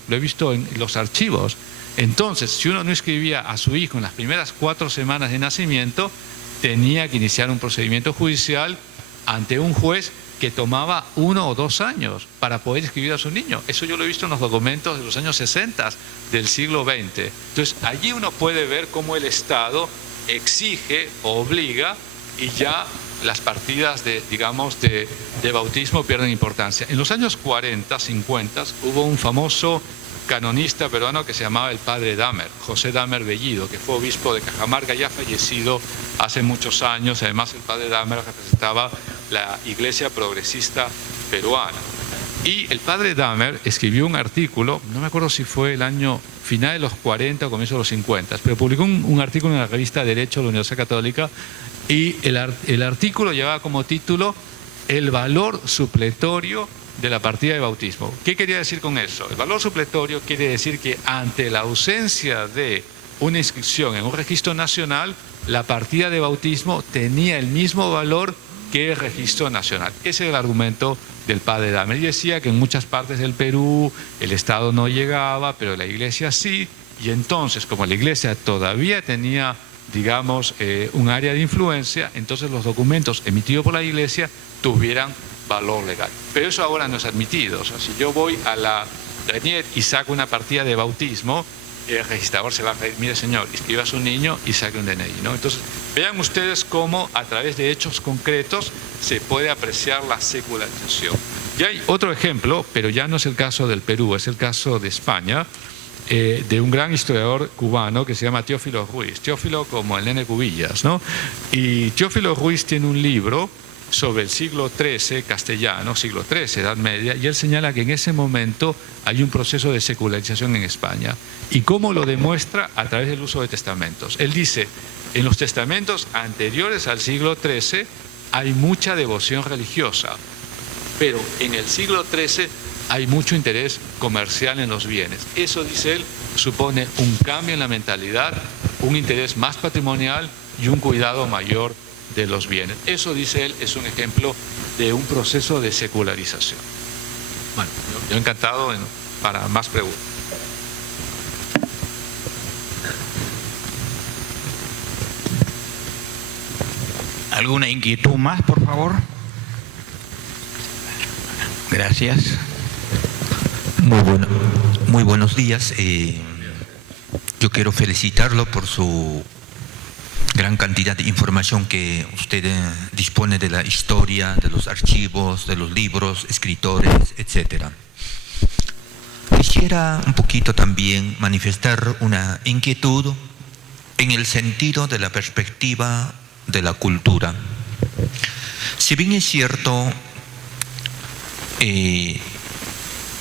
en los archivos. Entonces, si uno no inscribía a su hijo en las primeras 4 semanas de nacimiento, tenía que iniciar un procedimiento judicial ante un juez que tomaba 1 o 2 años para poder inscribir a su niño. Eso yo lo he visto en los documentos de los años 60 del siglo XX. Entonces, allí uno puede ver cómo el Estado exige, obliga, y ya las partidas de bautismo pierden importancia. En los años 40, 50, hubo un famoso canonista peruano que se llamaba el padre Dahmer, José Dahmer Bellido, que fue obispo de Cajamarca, ya fallecido hace muchos años. Además, el padre Dahmer representaba la iglesia progresista peruana. Y el padre Dahmer escribió un artículo, no me acuerdo si fue el año final de los 40 o comienzo de los 50, pero publicó un artículo en la revista Derecho de la Universidad Católica, y el artículo llevaba como título "El valor supletorio de la partida de bautismo". ¿Qué quería decir con eso? El valor supletorio quiere decir que ante la ausencia de una inscripción en un registro nacional, la partida de bautismo tenía el mismo valor que el registro nacional. Ese es el argumento del padre Dahmer. Y decía que en muchas partes del Perú el Estado no llegaba, pero la Iglesia sí, y entonces, como la Iglesia todavía tenía, digamos, un área de influencia, entonces los documentos emitidos por la Iglesia tuvieran valor legal. Pero eso ahora no es admitido. O sea, si yo voy a la RENIEC y saco una partida de bautismo, el registrador se va a pedir: mire señor, inscriba a su niño y saque un DNI, ¿no? Entonces, vean ustedes cómo a través de hechos concretos se puede apreciar la secularización. Y hay otro ejemplo, pero ya no es el caso del Perú, es el caso de España, de un gran historiador cubano que se llama Teófilo Ruiz. Teófilo como el nene Cubillas, ¿no? Y Teófilo Ruiz tiene un libro sobre el siglo XIII castellano, siglo XIII, Edad Media, y él señala que en ese momento hay un proceso de secularización en España. ¿Y cómo lo demuestra? A través del uso de testamentos. Él dice: en los testamentos anteriores al siglo XIII hay mucha devoción religiosa, pero en el siglo XIII hay mucho interés comercial en los bienes. Eso, dice él, supone un cambio en la mentalidad, un interés más patrimonial y un cuidado mayor de los bienes. Eso, dice él, es un ejemplo de un proceso de secularización. Bueno, yo encantado para más preguntas. ¿Alguna inquietud más, por favor? Gracias. Muy buenos días. Yo quiero felicitarlo por su gran cantidad de información que usted dispone de la historia, de los archivos, de los libros, escritores, etc. Quisiera un poquito también manifestar una inquietud en el sentido de la perspectiva de la cultura. Si bien es cierto,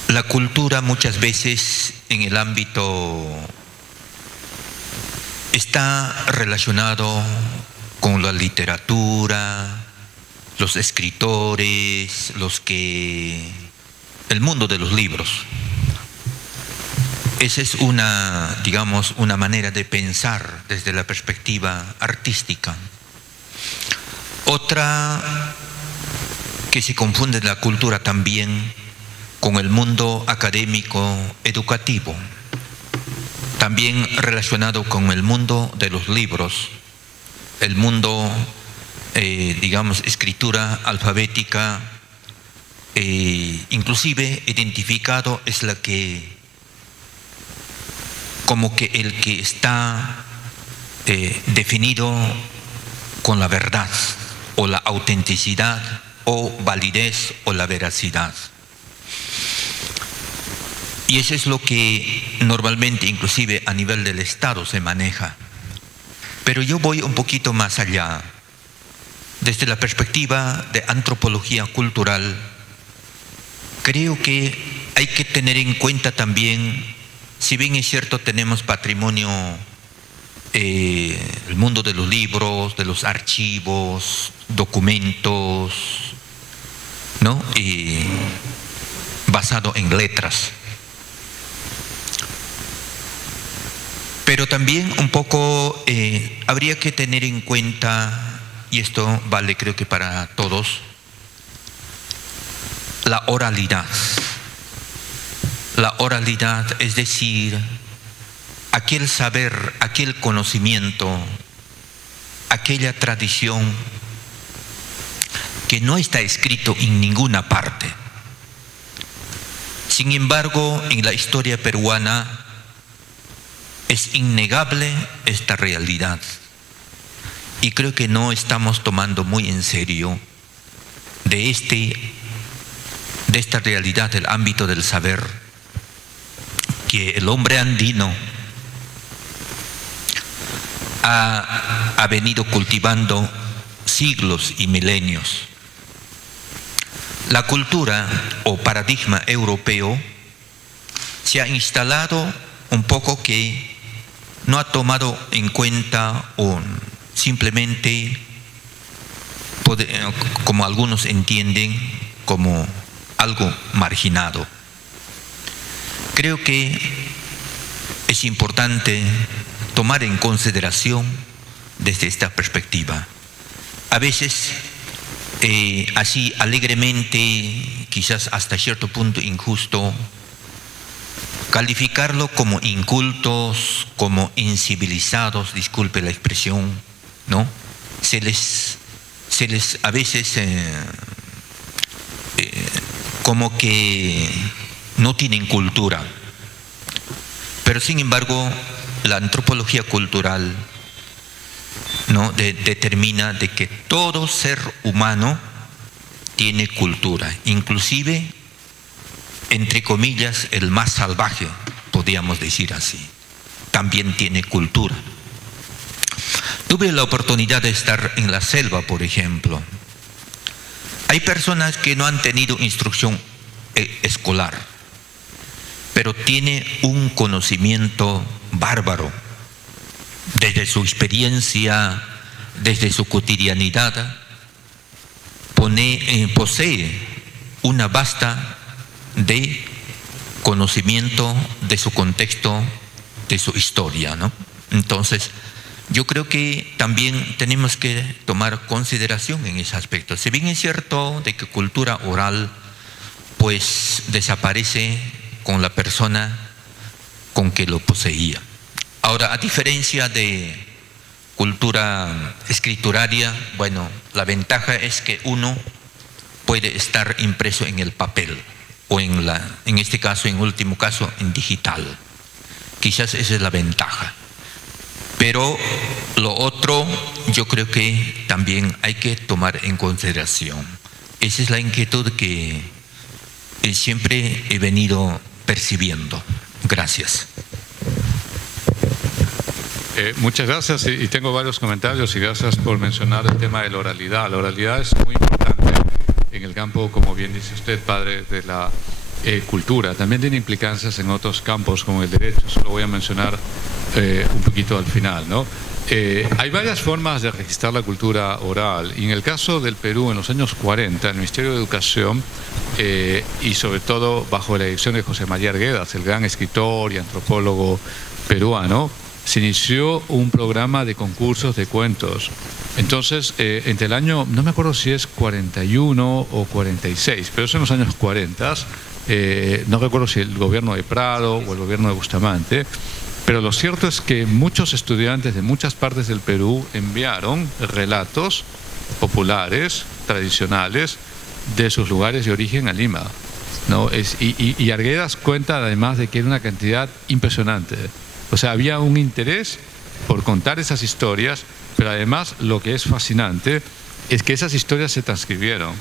la cultura muchas veces en el ámbito está relacionado con la literatura, los escritores, el mundo de los libros. Esa es digamos, una manera de pensar desde la perspectiva artística. Otra que se confunde la cultura también con el mundo académico educativo, también relacionado con el mundo de los libros, el mundo, digamos, escritura alfabética, inclusive identificado es la que, como que el que está definido con la verdad o la autenticidad o validez o la veracidad. Y eso es lo que normalmente, inclusive a nivel del Estado, se maneja. Pero yo voy un poquito más allá. Desde la perspectiva de antropología cultural, creo que hay que tener en cuenta también, si bien es cierto tenemos patrimonio, el mundo de los libros, de los archivos, documentos, ¿no? Basado en letras. Pero también un poco habría que tener en cuenta, y esto vale creo que para todos, la oralidad. La oralidad, es decir, aquel saber, aquel conocimiento, aquella tradición que no está escrito en ninguna parte. Sin embargo, en la historia peruana es innegable esta realidad. Y creo que no estamos tomando muy en serio de esta realidad del ámbito del saber que el hombre andino ha venido cultivando siglos y milenios. La cultura o paradigma europeo se ha instalado un poco que no ha tomado en cuenta o simplemente, como algunos entienden, como algo marginado. Creo que es importante tomar en consideración desde esta perspectiva. A veces, así alegremente, quizás hasta cierto punto injusto, calificarlo como incultos, como incivilizados, disculpe la expresión, ¿no? Se les a veces como que no tienen cultura. Pero sin embargo, la antropología cultural, ¿no? determina de que todo ser humano tiene cultura, inclusive, entre comillas, el más salvaje, podríamos decir así, también tiene cultura. Tuve la oportunidad de estar en la selva, por ejemplo. Hay personas que no han tenido instrucción escolar, pero tiene un conocimiento bárbaro desde su experiencia, desde su cotidianidad. Posee una vasta de conocimiento de su contexto, de su historia, ¿no? Entonces, yo creo que también tenemos que tomar consideración en ese aspecto. Si bien es cierto de que cultura oral pues desaparece con la persona con que lo poseía. Ahora, a diferencia de cultura escrituraria, bueno, la ventaja es que uno puede estar impreso en el papel o en este caso, en último caso, en digital. Quizás esa es la ventaja. Pero lo otro, yo creo que también hay que tomar en consideración. Esa es la inquietud que siempre he venido percibiendo. Gracias. Muchas gracias y tengo varios comentarios y gracias por mencionar el tema de la oralidad. La oralidad es muy importante en el campo, como bien dice usted, padre, de la cultura. También tiene implicancias en otros campos como el derecho. Solo voy a mencionar un poquito al final, ¿no? Hay varias formas de registrar la cultura oral y en el caso del Perú en los años 40 el Ministerio de Educación y sobre todo bajo la dirección de José María Arguedas, el gran escritor y antropólogo peruano, se inició un programa de concursos de cuentos. Entonces, entre el año, no me acuerdo si es 41 o 46, pero es en los años 40, no recuerdo si el gobierno de Prado o el gobierno de Bustamante, pero lo cierto es que muchos estudiantes de muchas partes del Perú enviaron relatos populares, tradicionales, de sus lugares de origen a Lima, ¿no? Y Arguedas cuenta además de que era una cantidad impresionante. O sea, había un interés por contar esas historias, pero además lo que es fascinante es que esas historias se transcribieron.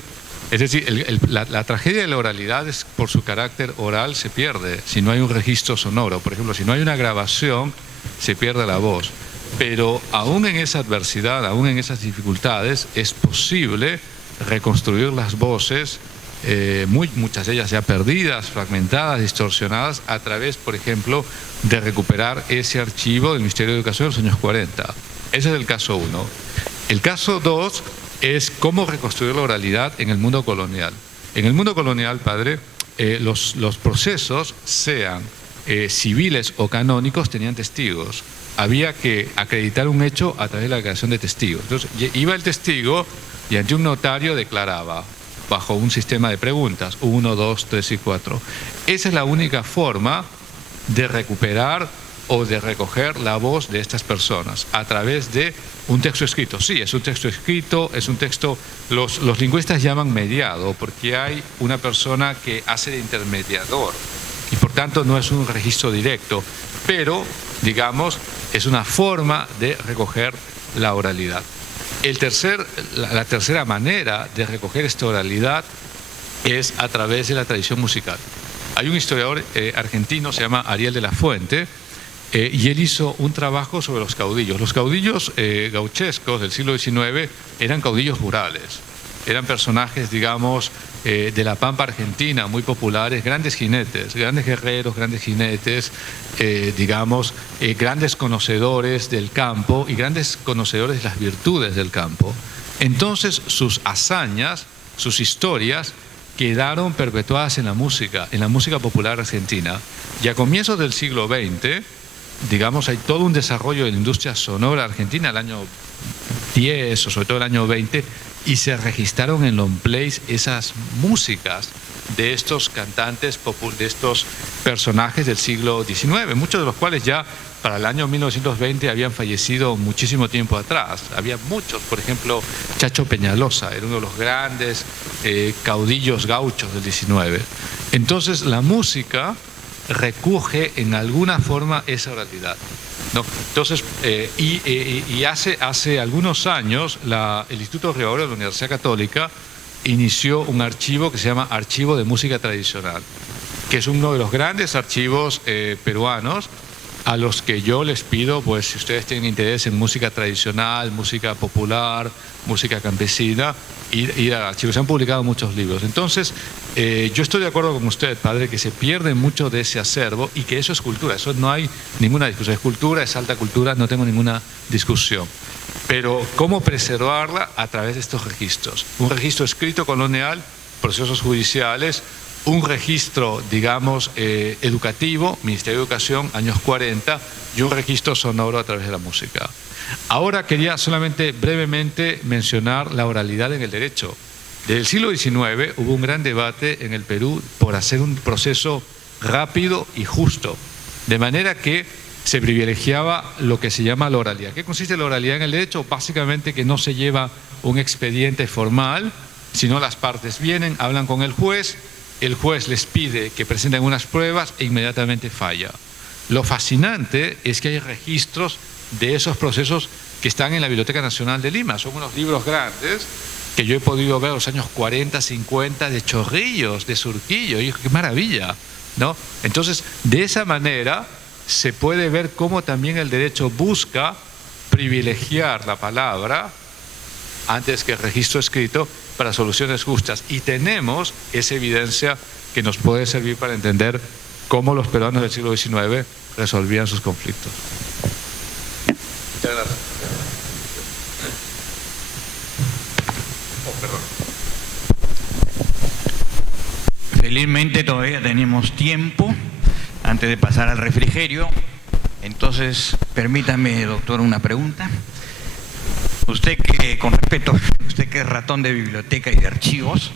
Es decir, la tragedia de la oralidad es, por su carácter oral, se pierde si no hay un registro sonoro. Por ejemplo, si no hay una grabación, se pierde la voz. Pero aún en esa adversidad, aún en esas dificultades, es posible reconstruir las voces, muchas de ellas ya perdidas, fragmentadas, distorsionadas, a través, por ejemplo, de recuperar ese archivo del Ministerio de Educación de los años 40. Ese es el caso 1. El caso 2 es cómo reconstruir la oralidad en el mundo colonial. En el mundo colonial, padre, los procesos, sean civiles o canónicos tenían testigos. Había que acreditar un hecho a través de la declaración de testigos. Entonces, iba el testigo y ante un notario declaraba, bajo un sistema de preguntas, 1, 2, 3 y 4. Esa es la única forma de recuperar o de recoger la voz de estas personas, a través de un texto escrito. Sí, es un texto escrito, es un texto, los lingüistas llaman mediado, porque hay una persona que hace de intermediador, y por tanto no es un registro directo, pero, digamos, es una forma de recoger la oralidad. La tercera manera de recoger esta oralidad es a través de la tradición musical. Hay un historiador argentino, se llama Ariel de la Fuente, y él hizo un trabajo sobre los caudillos. Los caudillos gauchescos del siglo XIX eran caudillos rurales, eran personajes, digamos, de la pampa argentina, muy populares, grandes jinetes, grandes guerreros, grandes jinetes, digamos, grandes conocedores del campo y grandes conocedores de las virtudes del campo. Entonces sus hazañas, sus historias, quedaron perpetuadas en la música popular argentina. Y a comienzos del siglo XX, digamos, hay todo un desarrollo de la industria sonora argentina, el año 10 o sobre todo el año 20, y se registraron en long plays esas músicas de estos cantantes, de estos personajes del siglo XIX, muchos de los cuales ya para el año 1920 habían fallecido muchísimo tiempo atrás. Había muchos, por ejemplo, Chacho Peñalosa, era uno de los grandes caudillos gauchos del XIX. Entonces la música recoge en alguna forma esa oralidad, ¿no? Entonces, hace algunos años el Instituto Río Obregón de la Universidad Católica inició un archivo que se llama Archivo de Música Tradicional, que es uno de los grandes archivos peruanos, a los que yo les pido, pues si ustedes tienen interés en música tradicional, música popular, música campesina, ir al archivo. Se han publicado muchos libros. Entonces, yo estoy de acuerdo con usted, padre, que se pierde mucho de ese acervo y que eso es cultura. Eso no hay ninguna discusión. Es cultura, es alta cultura, no tengo ninguna discusión. Pero, ¿cómo preservarla? A través de estos registros. Un registro escrito colonial, procesos judiciales, un registro, digamos, educativo, Ministerio de Educación, años 40, y un registro sonoro a través de la música. Ahora quería solamente brevemente mencionar la oralidad en el derecho. Desde el siglo XIX hubo un gran debate en el Perú por hacer un proceso rápido y justo, de manera que se privilegiaba lo que se llama la oralidad. ¿Qué consiste la oralidad en el derecho? Básicamente que no se lleva un expediente formal, sino las partes vienen, hablan con el juez les pide que presenten unas pruebas e inmediatamente falla. Lo fascinante es que hay registros de esos procesos que están en la Biblioteca Nacional de Lima. Son unos libros grandes que yo he podido ver en los años 40, 50, de Chorrillos, de Surquillo, y qué maravilla, ¿no? Entonces, de esa manera se puede ver cómo también el derecho busca privilegiar la palabra antes que el registro escrito para soluciones justas, y tenemos esa evidencia que nos puede servir para entender cómo los peruanos del siglo XIX resolvían sus conflictos. Muchas gracias. Perdón. Felizmente todavía tenemos tiempo antes de pasar al refrigerio. Entonces, permítame, doctor, una pregunta. Usted que, con respeto, usted que es ratón de biblioteca y de archivos,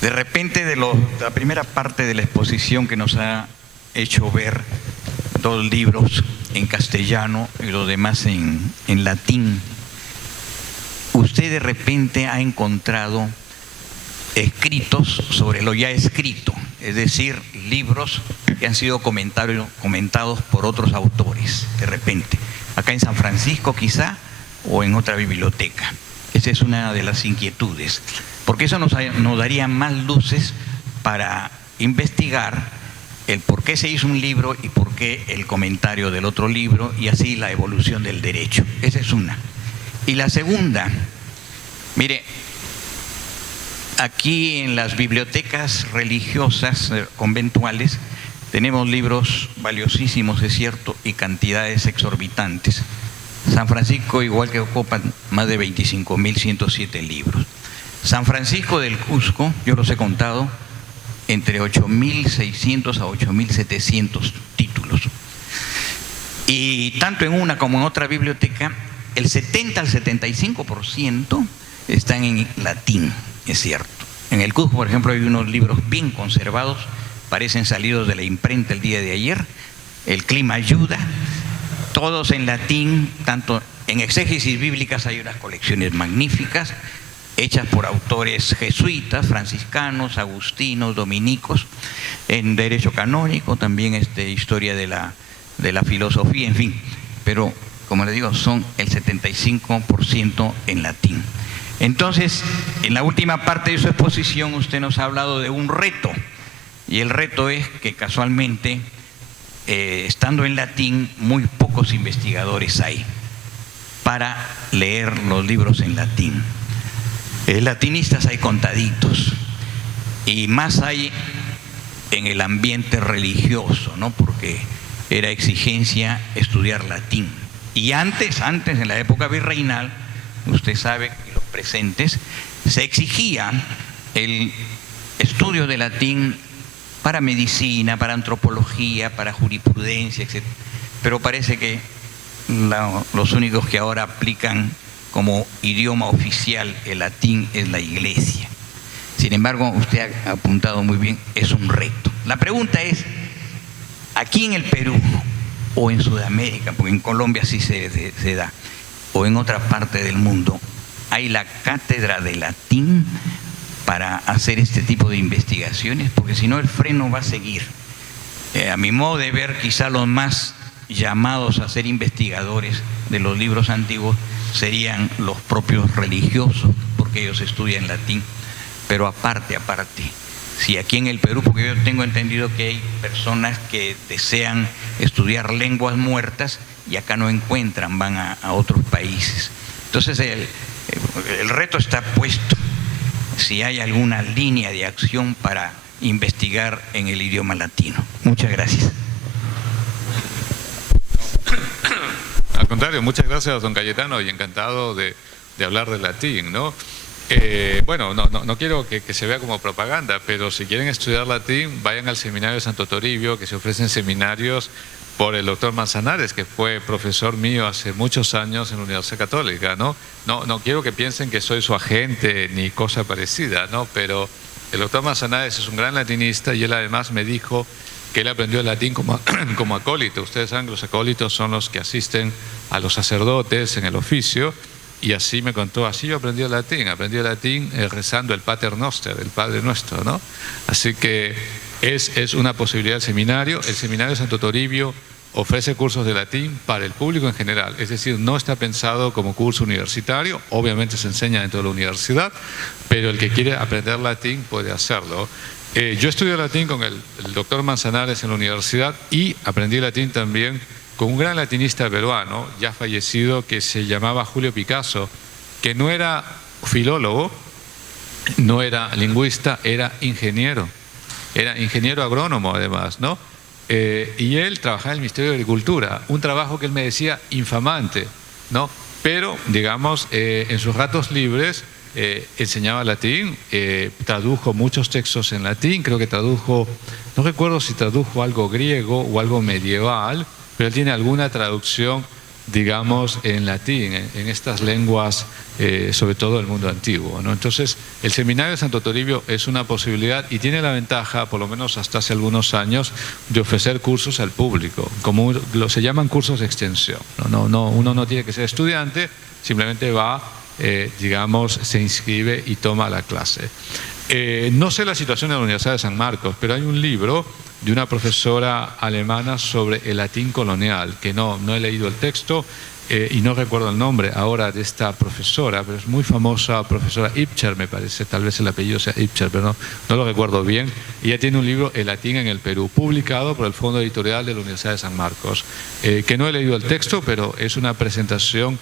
de repente de la primera parte de la exposición que nos ha hecho ver 2 libros en castellano y los demás en latín, usted de repente ha encontrado escritos sobre lo ya escrito, es decir, libros que han sido comentados por otros autores, de repente, acá en San Francisco quizá, o en otra biblioteca. Esa es una de las inquietudes, porque eso nos daría más luces para investigar el por qué se hizo un libro y por qué el comentario del otro libro, y así la evolución del derecho. Esa es una. Y la segunda, mire, aquí en las bibliotecas religiosas conventuales tenemos libros valiosísimos, es cierto, y cantidades exorbitantes. San Francisco, igual que ocupan más de 25.107 libros. San Francisco del Cusco, yo los he contado, entre 8.600 a 8.700 títulos. Y tanto en una como en otra biblioteca, el 70 al 75% están en latín, es cierto. En el Cusco, por ejemplo, hay unos libros bien conservados, parecen salidos de la imprenta el día de ayer. El clima ayuda, todos en latín, tanto en exégesis bíblicas hay unas colecciones magníficas, hechas por autores jesuitas, franciscanos, agustinos, dominicos, en derecho canónico, también historia de la filosofía, en fin. Pero, como les digo, son el 75% en latín. Entonces, en la última parte de su exposición, usted nos ha hablado de un reto, y el reto es que casualmente, estando en latín, muy pocos investigadores hay para leer los libros en latín. Latinistas hay contaditos, y más hay en el ambiente religioso, ¿no? Porque era exigencia estudiar latín. Y antes, en la época virreinal, usted sabe, y los presentes, se exigía el estudio de latín para medicina, para antropología, para jurisprudencia, etc. Pero parece que los únicos que ahora aplican como idioma oficial el latín es la Iglesia. Sin embargo, usted ha apuntado muy bien, es un reto. La pregunta es, aquí en el Perú o en Sudamérica, porque en Colombia sí se da, o en otra parte del mundo, ¿hay la cátedra de latín para hacer este tipo de investigaciones? Porque si no, el freno va a seguir. A mi modo de ver, quizá los más llamados a ser investigadores de los libros antiguos serían los propios religiosos, porque ellos estudian latín. Pero aparte, si aquí en el Perú, porque yo tengo entendido que hay personas que desean estudiar lenguas muertas y acá no encuentran, van a otros países. Entonces el reto está puesto, si hay alguna línea de acción para investigar en el idioma latino. Muchas gracias. Al contrario, muchas gracias, don Cayetano, y encantado de hablar de latín, ¿no? Bueno, no quiero que se vea como propaganda, pero si quieren estudiar latín, vayan al seminario de Santo Toribio, que se ofrecen seminarios por el doctor Manzanares, que fue profesor mío hace muchos años en la Universidad Católica, ¿no? No quiero que piensen que soy su agente ni cosa parecida, ¿no? Pero el doctor Manzanares es un gran latinista y él además me dijo que él aprendió el latín como acólito. Ustedes saben que los acólitos son los que asisten a los sacerdotes en el oficio, y así me contó, así yo aprendí el latín rezando el Pater Noster, el Padre Nuestro, ¿no? Así que es una posibilidad el seminario de Santo Toribio ofrece cursos de latín para el público en general, es decir, no está pensado como curso universitario, obviamente se enseña dentro de la universidad, pero el que quiere aprender latín puede hacerlo. Yo estudié latín con el doctor Manzanares en la universidad y aprendí latín también con un gran latinista peruano, ya fallecido, que se llamaba Julio Picasso, que no era filólogo, no era lingüista, era ingeniero agrónomo además, ¿no? Y él trabajaba en el Ministerio de Agricultura, un trabajo que él me decía infamante, ¿no? Pero, digamos, en sus ratos libres enseñaba latín, tradujo muchos textos en latín, creo que tradujo, no recuerdo si tradujo algo griego o algo medieval, pero él tiene alguna traducción, digamos, en latín, en estas lenguas, sobre todo del mundo antiguo, ¿no? Entonces, el seminario de Santo Toribio es una posibilidad y tiene la ventaja, por lo menos hasta hace algunos años, de ofrecer cursos al público, como se llaman cursos de extensión. Uno no tiene que ser estudiante, simplemente va, digamos, se inscribe y toma la clase. No sé la situación en la Universidad de San Marcos, pero hay un libro de una profesora alemana sobre el latín colonial, que no he leído el texto y no recuerdo el nombre ahora de esta profesora, pero es muy famosa, profesora Ibcher, me parece, tal vez el apellido sea Ibcher, pero no lo recuerdo bien. Ella tiene un libro, El latín en el Perú, publicado por el Fondo Editorial de la Universidad de San Marcos, que no he leído el texto, pero es una presentación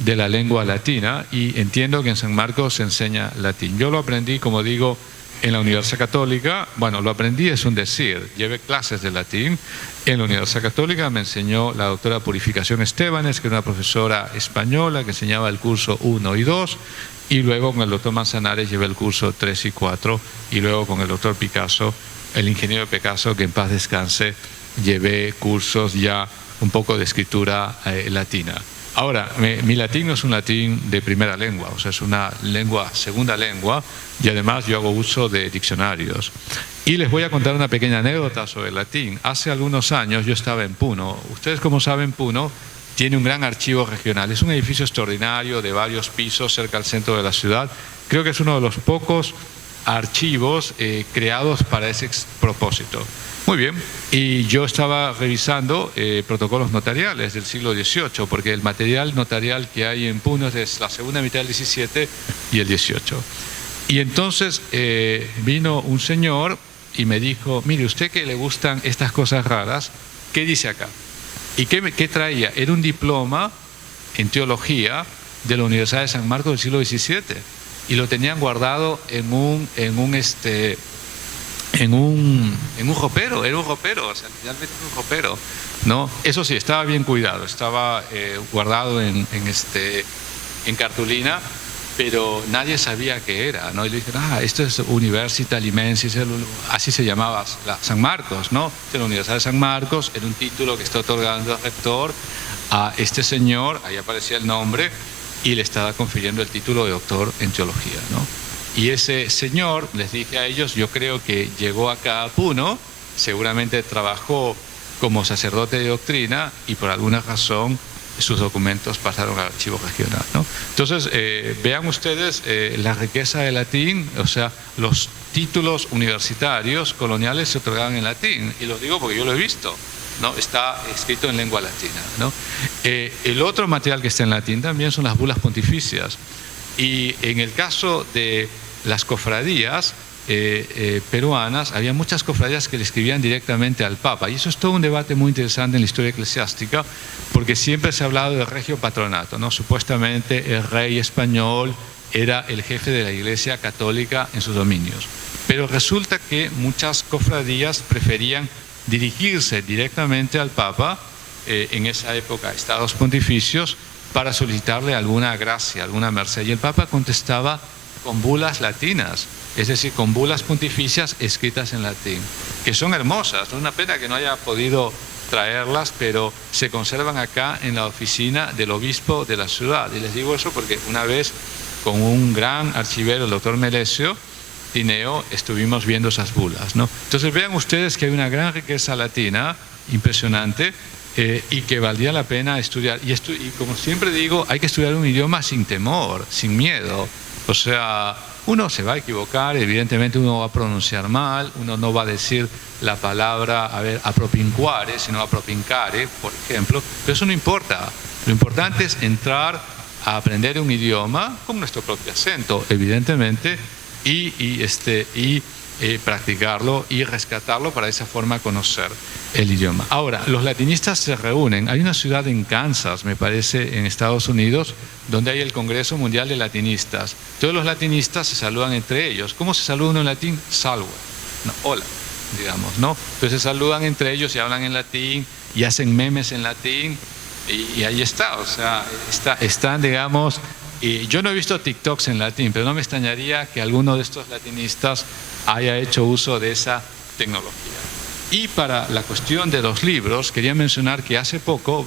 de la lengua latina y entiendo que en San Marcos se enseña latín. Yo lo aprendí, como digo, en la Universidad Católica, bueno, lo aprendí, es un decir, llevé clases de latín. En la Universidad Católica me enseñó la doctora Purificación Estebanes, que era una profesora española que enseñaba el curso 1 y 2, y luego con el doctor Manzanares llevé el curso 3 y 4, y luego con el doctor Picasso, el ingeniero Picasso, que en paz descanse, llevé cursos ya un poco de escritura latina. Ahora, mi latín no es un latín de primera lengua, o sea, es una lengua, segunda lengua, y además yo hago uso de diccionarios. Y les voy a contar una pequeña anécdota sobre el latín. Hace algunos años yo estaba en Puno. Ustedes, como saben, Puno tiene un gran archivo regional. Es un edificio extraordinario de varios pisos cerca al centro de la ciudad. Creo que es uno de los pocos archivos creados para ese propósito. Muy bien, y yo estaba revisando protocolos notariales del siglo XVIII, porque el material notarial que hay en Puno es la segunda mitad del XVII y el XVIII. Y entonces vino un señor y me dijo, mire, usted que le gustan estas cosas raras, ¿qué dice acá? ¿Y qué traía? Era un diploma en teología de la Universidad de San Marcos del siglo XVII, y lo tenían guardado en un ropero, era un ropero, o sea, realmente un ropero, ¿no? Eso sí, estaba bien cuidado, estaba guardado en cartulina, pero nadie sabía qué era, ¿no? Y le dijeron, esto es Università Limensis, así se llamaba San Marcos, ¿no? De la Universidad de San Marcos, era un título que está otorgando el rector a este señor, ahí aparecía el nombre, y le estaba confiriendo el título de doctor en teología, ¿no? Y ese señor, les dije a ellos, yo creo que llegó acá a Puno, seguramente trabajó como sacerdote de doctrina y por alguna razón sus documentos pasaron al archivo regional, ¿no? Entonces, vean ustedes la riqueza del latín, o sea, los títulos universitarios coloniales se otorgaban en latín, y lo digo porque yo lo he visto, ¿no? Está escrito en lengua latina, ¿no? El otro material que está en latín también son las bulas pontificias. Y en el caso de las cofradías peruanas, había muchas cofradías que le escribían directamente al Papa. Y eso es todo un debate muy interesante en la historia eclesiástica, porque siempre se ha hablado del regio patronato, ¿no? Supuestamente el rey español era el jefe de la Iglesia Católica en sus dominios. Pero resulta que muchas cofradías preferían dirigirse directamente al Papa, en esa época estados pontificios, para solicitarle alguna gracia, alguna merced. Y el Papa contestaba con bulas latinas, es decir, con bulas pontificias escritas en latín, que son hermosas. Es una pena que no haya podido traerlas, pero se conservan acá en la oficina del obispo de la ciudad. Y les digo eso porque una vez con un gran archivero, el doctor Melesio Tineo, estuvimos viendo esas bulas, ¿no? Entonces vean ustedes que hay una gran riqueza latina, impresionante, y que valdría la pena estudiar. Y como siempre digo, hay que estudiar un idioma sin temor, sin miedo. O sea, uno se va a equivocar, evidentemente uno va a pronunciar mal, uno no va a decir la palabra, apropinquare, sino apropincare, por ejemplo, pero eso no importa. Lo importante es entrar a aprender un idioma con nuestro propio acento, evidentemente, y practicarlo y rescatarlo para de esa forma conocer el idioma. Ahora, los latinistas se reúnen. Hay una ciudad en Kansas, me parece, en Estados Unidos, donde hay el Congreso Mundial de Latinistas. Todos los latinistas se saludan entre ellos. ¿Cómo se saludan en latín? Salve. No, hola, digamos, ¿no? Entonces se saludan entre ellos y hablan en latín y hacen memes en latín, y ahí está, o sea, están, digamos. Y yo no he visto TikToks en latín, pero no me extrañaría que alguno de estos latinistas haya hecho uso de esa tecnología. Y para la cuestión de los libros, quería mencionar que hace poco,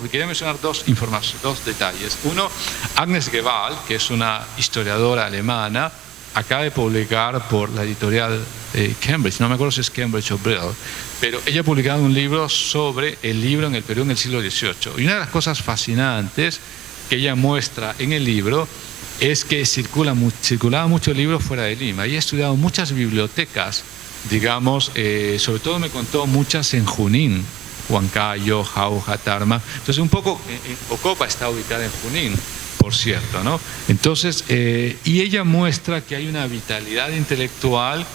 dos detalles. Uno, Agnes Gewald, que es una historiadora alemana, acaba de publicar por la editorial Cambridge, no me acuerdo si es Cambridge o Brill, pero ella ha publicado un libro sobre el libro en el Perú en el siglo XVIII. Y una de las cosas fascinantes que ella muestra en el libro es que circulaba mucho libro fuera de Lima, y he estudiado muchas bibliotecas, digamos, sobre todo me contó muchas en Junín, Huancayo, Jauja, Tarma. Entonces un poco, Ocopa está ubicada en Junín, por cierto, ¿no? Entonces, y ella muestra que hay una vitalidad intelectual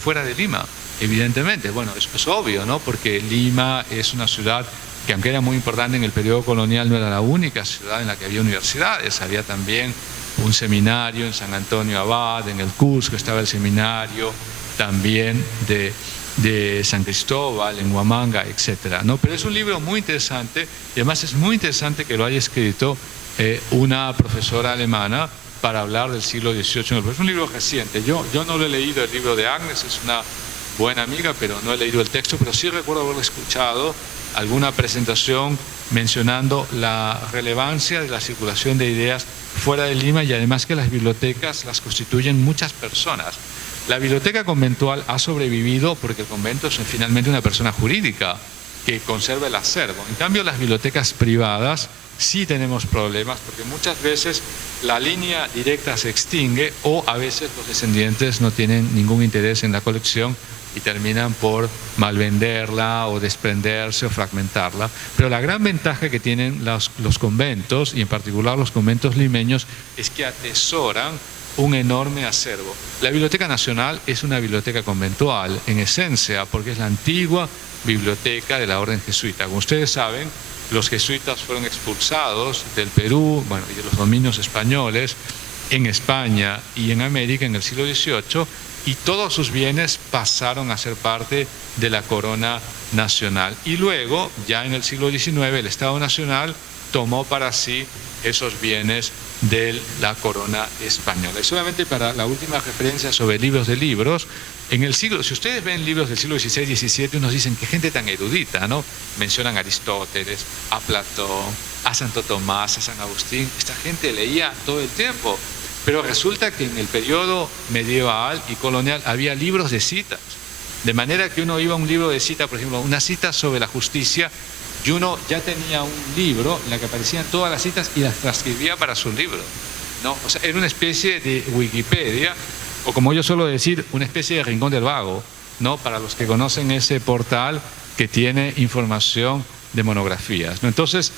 fuera de Lima, evidentemente. Bueno, es obvio, ¿no? Porque Lima es una ciudad que, aunque era muy importante en el periodo colonial, no era la única ciudad en la que había universidades. Había también un seminario en San Antonio Abad, en el Cusco estaba el seminario también de San Cristóbal, en Huamanga, etcétera, ¿no? Pero es un libro muy interesante y además es muy interesante que lo haya escrito una profesora alemana para hablar del siglo XVIII. Es un libro reciente. Yo no lo he leído, el libro de Agnes, es una buena amiga, pero no he leído el texto, pero sí recuerdo haber escuchado alguna presentación mencionando la relevancia de la circulación de ideas fuera de Lima y además que las bibliotecas las constituyen muchas personas. La biblioteca conventual ha sobrevivido porque el convento es finalmente una persona jurídica que conserva el acervo. En cambio, las bibliotecas privadas sí tenemos problemas porque muchas veces la línea directa se extingue o a veces los descendientes no tienen ningún interés en la colección y terminan por malvenderla o desprenderse o fragmentarla. Pero la gran ventaja que tienen los conventos, y en particular los conventos limeños, es que atesoran un enorme acervo. La Biblioteca Nacional es una biblioteca conventual, en esencia, porque es la antigua biblioteca de la Orden Jesuita. Como ustedes saben, los jesuitas fueron expulsados del Perú, bueno, y de los dominios españoles en España y en América en el siglo XVIII, y todos sus bienes pasaron a ser parte de la corona nacional. Y luego, ya en el siglo XIX, el Estado Nacional tomó para sí esos bienes de la corona española. Y solamente para la última referencia sobre libros de libros, en el siglo, si ustedes ven libros del siglo XVI y XVII, unos dicen que gente tan erudita, ¿no? Mencionan a Aristóteles, a Platón, a Santo Tomás, a San Agustín. Esta gente leía todo el tiempo. Pero resulta que en el periodo medieval y colonial había libros de citas. De manera que uno iba a un libro de cita, por ejemplo, una cita sobre la justicia, y uno ya tenía un libro en el que aparecían todas las citas y las transcribía para su libro, ¿no? O sea, era una especie de Wikipedia, o como yo suelo decir, una especie de Rincón del Vago, ¿no? Para los que conocen ese portal que tiene información de monografías, ¿no? Entonces,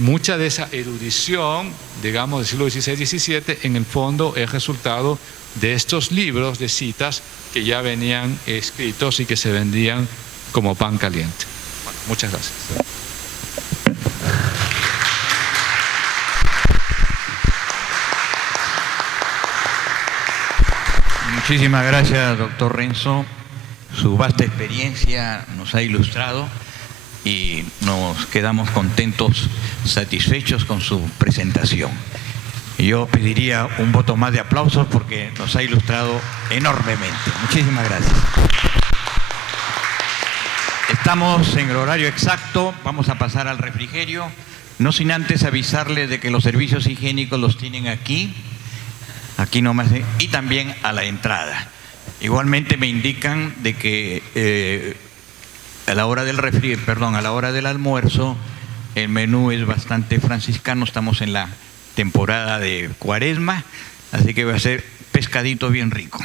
mucha de esa erudición, digamos, del siglo XVI y XVII, en el fondo es resultado de estos libros de citas que ya venían escritos y que se vendían como pan caliente. Bueno, muchas gracias. Muchísimas gracias, doctor Renzo. Su vasta experiencia nos ha ilustrado y nos quedamos contentos, satisfechos con su presentación. Yo pediría un voto más de aplausos porque nos ha ilustrado enormemente. Muchísimas gracias. Estamos en el horario exacto, vamos a pasar al refrigerio, no sin antes avisarles de que los servicios higiénicos los tienen aquí nomás, y también a la entrada. Igualmente me indican de que a la hora del almuerzo, el menú es bastante franciscano, estamos en la temporada de Cuaresma, así que va a ser pescadito bien rico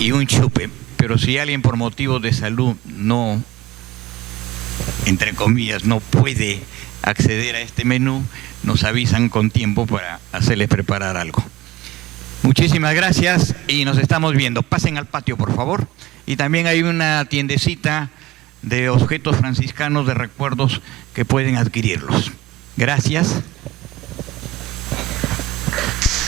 y un chupe. Pero si alguien por motivos de salud no, entre comillas, no puede acceder a este menú, nos avisan con tiempo para hacerles preparar algo. Muchísimas gracias y nos estamos viendo. Pasen al patio, por favor. Y también hay una tiendecita de objetos franciscanos de recuerdos que pueden adquirirlos. Gracias.